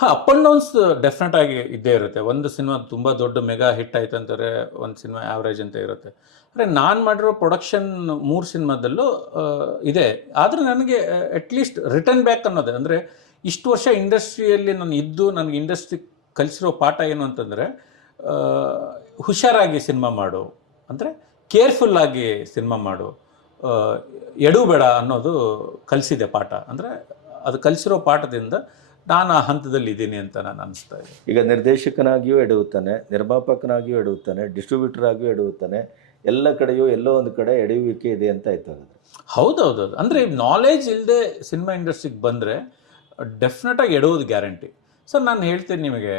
ಹಾಂ ಅಪ್ ಆ್ಯಂಡ್ ಡೌನ್ಸ್ ಡೆಫಿನೆಟ್ ಆಗಿ ಇದ್ದೇ ಇರುತ್ತೆ. ಒಂದು ಸಿನಿಮಾ ತುಂಬ ದೊಡ್ಡ ಮೆಗಾ ಹಿಟ್ ಆಯ್ತು ಅಂತಾರೆ ಒಂದು ಸಿನಿಮಾ ಆ್ಯಾವ್ರೇಜ್ ಅಂತ ಇರುತ್ತೆ. ಅಂದರೆ ನಾನು ಮಾಡಿರೋ ಪ್ರೊಡಕ್ಷನ್ ಮೂರು ಸಿನಿಮಾದಲ್ಲೂ ಇದೆ. ಆದರೆ ನನಗೆ ಅಟ್ಲೀಸ್ಟ್ ರಿಟರ್ನ್ ಬ್ಯಾಕ್ ಅನ್ನೋದೇ. ಅಂದರೆ ಇಷ್ಟು ವರ್ಷ ಇಂಡಸ್ಟ್ರಿಯಲ್ಲಿ ನಾನು ಇದ್ದು ನನಗೆ ಇಂಡಸ್ಟ್ರಿ ಕಲಿಸಿರೋ ಪಾಠ ಏನು ಅಂತಂದರೆ ಹುಷಾರಾಗಿ ಸಿನಿಮಾ ಮಾಡು ಅಂದರೆ ಕೇರ್ಫುಲ್ಲಾಗಿ ಸಿನಿಮಾ ಮಾಡು ಎಡೂ ಬೇಡ ಅನ್ನೋದು ಕಲಿಸಿದೆ ಪಾಠ. ಅಂದರೆ ಅದು ಕಲಿಸಿರೋ ಪಾಠದಿಂದ ನಾನು ಆ ಹಂತದಲ್ಲಿ ಇದ್ದೀನಿ ಅಂತ ನಾನು ಅನಿಸ್ತಾ ಇದೆ. ಈಗ ನಿರ್ದೇಶಕನಾಗಿಯೂ ಎಡುವುತ್ತಾನೆ ನಿರ್ಮಾಪಕನಾಗಿಯೂ ಎಡುತ್ತಾನೆ ಡಿಸ್ಟ್ರಿಬ್ಯೂಟರ್ ಆಗಿಯೂ ಎಡುವುತ್ತಾನೆ ಎಲ್ಲ ಕಡೆಯೂ ಎಲ್ಲೋ ಒಂದು ಕಡೆ ಎಡೆಯುವಿಕೆ ಇದೆ ಅಂತ ಆಯ್ತು ಹೌದೌದು ಅಂದರೆ ನಾಲೆಜ್ ಇಲ್ಲದೆ ಸಿನಿಮಾ ಇಂಡಸ್ಟ್ರಿಗೆ ಬಂದರೆ ಡೆಫಿನೆಟಾಗಿ ಎಡುವುದು ಗ್ಯಾರಂಟಿ ಸರ್ ನಾನು ಹೇಳ್ತೀನಿ ನಿಮಗೆ,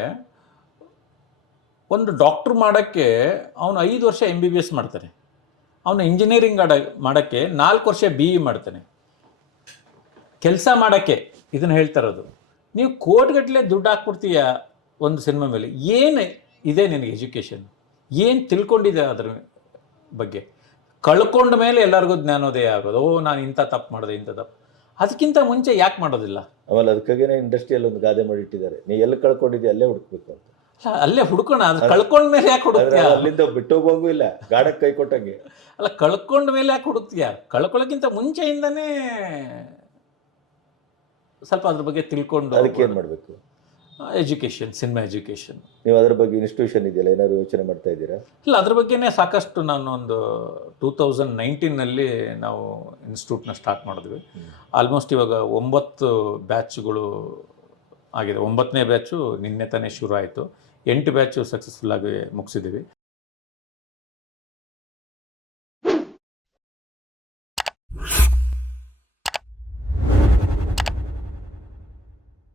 ಒಂದು ಡಾಕ್ಟ್ರ್ ಮಾಡೋಕ್ಕೆ ಅವನು ಐದು ವರ್ಷ ಎಂ ಬಿ ಬಿ ಎಸ್ ಮಾಡ್ತಾನೆ. ಅವನು ಇಂಜಿನಿಯರಿಂಗ್ ಆಡ ಮಾಡೋಕ್ಕೆ ನಾಲ್ಕು ವರ್ಷ ಬಿ ಇ ಮಾಡ್ತಾನೆ. ಕೆಲಸ ಮಾಡೋಕ್ಕೆ, ಇದನ್ನು ಹೇಳ್ತಾ ಇರೋದು. ನೀವು ಕೋಟ್ಗಟ್ಟಲೆ ದುಡ್ಡು ಹಾಕ್ಬಿಡ್ತೀಯ ಒಂದು ಸಿನಿಮಾ ಮೇಲೆ? ಏನು ಇದೆ ನಿನಗೆ ಎಜುಕೇಷನ್ ಏನು ತಿಳ್ಕೊಂಡಿದೆ ಅದ್ರ ಬಗ್ಗೆ? ಕಳ್ಕೊಂಡ ಮೇಲೆ ಎಲ್ಲರಿಗೂ ಜ್ಞಾನೋದಯ ಆಗೋದು. ಓ, ನಾನು ಇಂಥ ತಪ್ಪು ಮಾಡಿದೆ, ಇಂಥ ತಪ್ಪು. ಅದಕ್ಕಿಂತ ಮುಂಚೆ ಯಾಕೆ ಮಾಡೋದಿಲ್ಲ? ಆಮೇಲೆ ಅದಕ್ಕಾಗೇನೆ ಇಂಡಸ್ಟ್ರಿಯಲ್ಲಿ ಒಂದು ಗಾದೆ ಮಾಡಿಟ್ಟಿದ್ದಾರೆ ನೀ ಎಲ್ಲಿ ಕಳ್ಕೊಂಡಿದ್ದೆ ಅಲ್ಲೇ ಹುಡುಕ್ಬೇಕು ಅಂತ. ಅಲ್ಲ, ಅಲ್ಲೇ ಹುಡ್ಕೋಣ ಅದು ಕಳ್ಕೊಂಡ ಮೇಲೆ ಯಾಕೆ ಆದ್ರೆ ಹುಡುಕ್ತೀಯ ಅಲ್ಲಿಂದ ಬಿಟ್ಟೋಗೋಂಗೂ ಇಲ್ಲ ಗಾಡಕ್ಕೆ ಕೈ ಕೊಟ್ಟಂಗೆ. ಅಲ್ಲ ಕಳ್ಕೊಂಡ ಮೇಲೆ ಯಾಕೆ ಹುಡುಕ್ತೀಯ? ಕಳ್ಕೊಳ್ಳೋಕ್ಕಿಂತ ಮುಂಚೆಯಿಂದನೇ ಸ್ವಲ್ಪ ಅದ್ರ ಬಗ್ಗೆ ತಿಳ್ಕೊಂಡು ಅದಕ್ಕೆ ಏನು ಮಾಡಬೇಕು? ಎಜುಕೇಷನ್ ಸಿನಿಮಾ ಎಜುಕೇಷನ್ ನೀವು ಅದ್ರ ಬಗ್ಗೆ ಇನ್ಸ್ಟಿಟ್ಯೂಷನ್ ಇದೆಯಲ್ಲ? ಏನಾದ್ರು ಯೋಚನೆ ಮಾಡ್ತಾ ಇದ್ದೀರಾ? ಇಲ್ಲ ಅದ್ರ ಬಗ್ಗೆನೇ ಸಾಕಷ್ಟು ನಾನು ಒಂದು ಟೂ ತೌಸಂಡ್ ನೈನ್ಟೀನಲ್ಲಿ ನಾವು ಇನ್ಸ್ಟಿಟ್ಯೂಟ್ನ ಸ್ಟಾರ್ಟ್ ಮಾಡಿದ್ವಿ. ಆಲ್ಮೋಸ್ಟ್ ಇವಾಗ ಒಂಬತ್ತು ಬ್ಯಾಚ್ಗಳು ಆಗಿದೆ. ಒಂಬತ್ತನೇ ಬ್ಯಾಚು ನಿನ್ನೆ ತಾನೇ ಶುರು ಆಯಿತು. ಎಂಟು ಬ್ಯಾಚು ಸಕ್ಸಸ್ಫುಲ್ಲಾಗಿ ಮುಗಿಸಿದ್ದೀವಿ.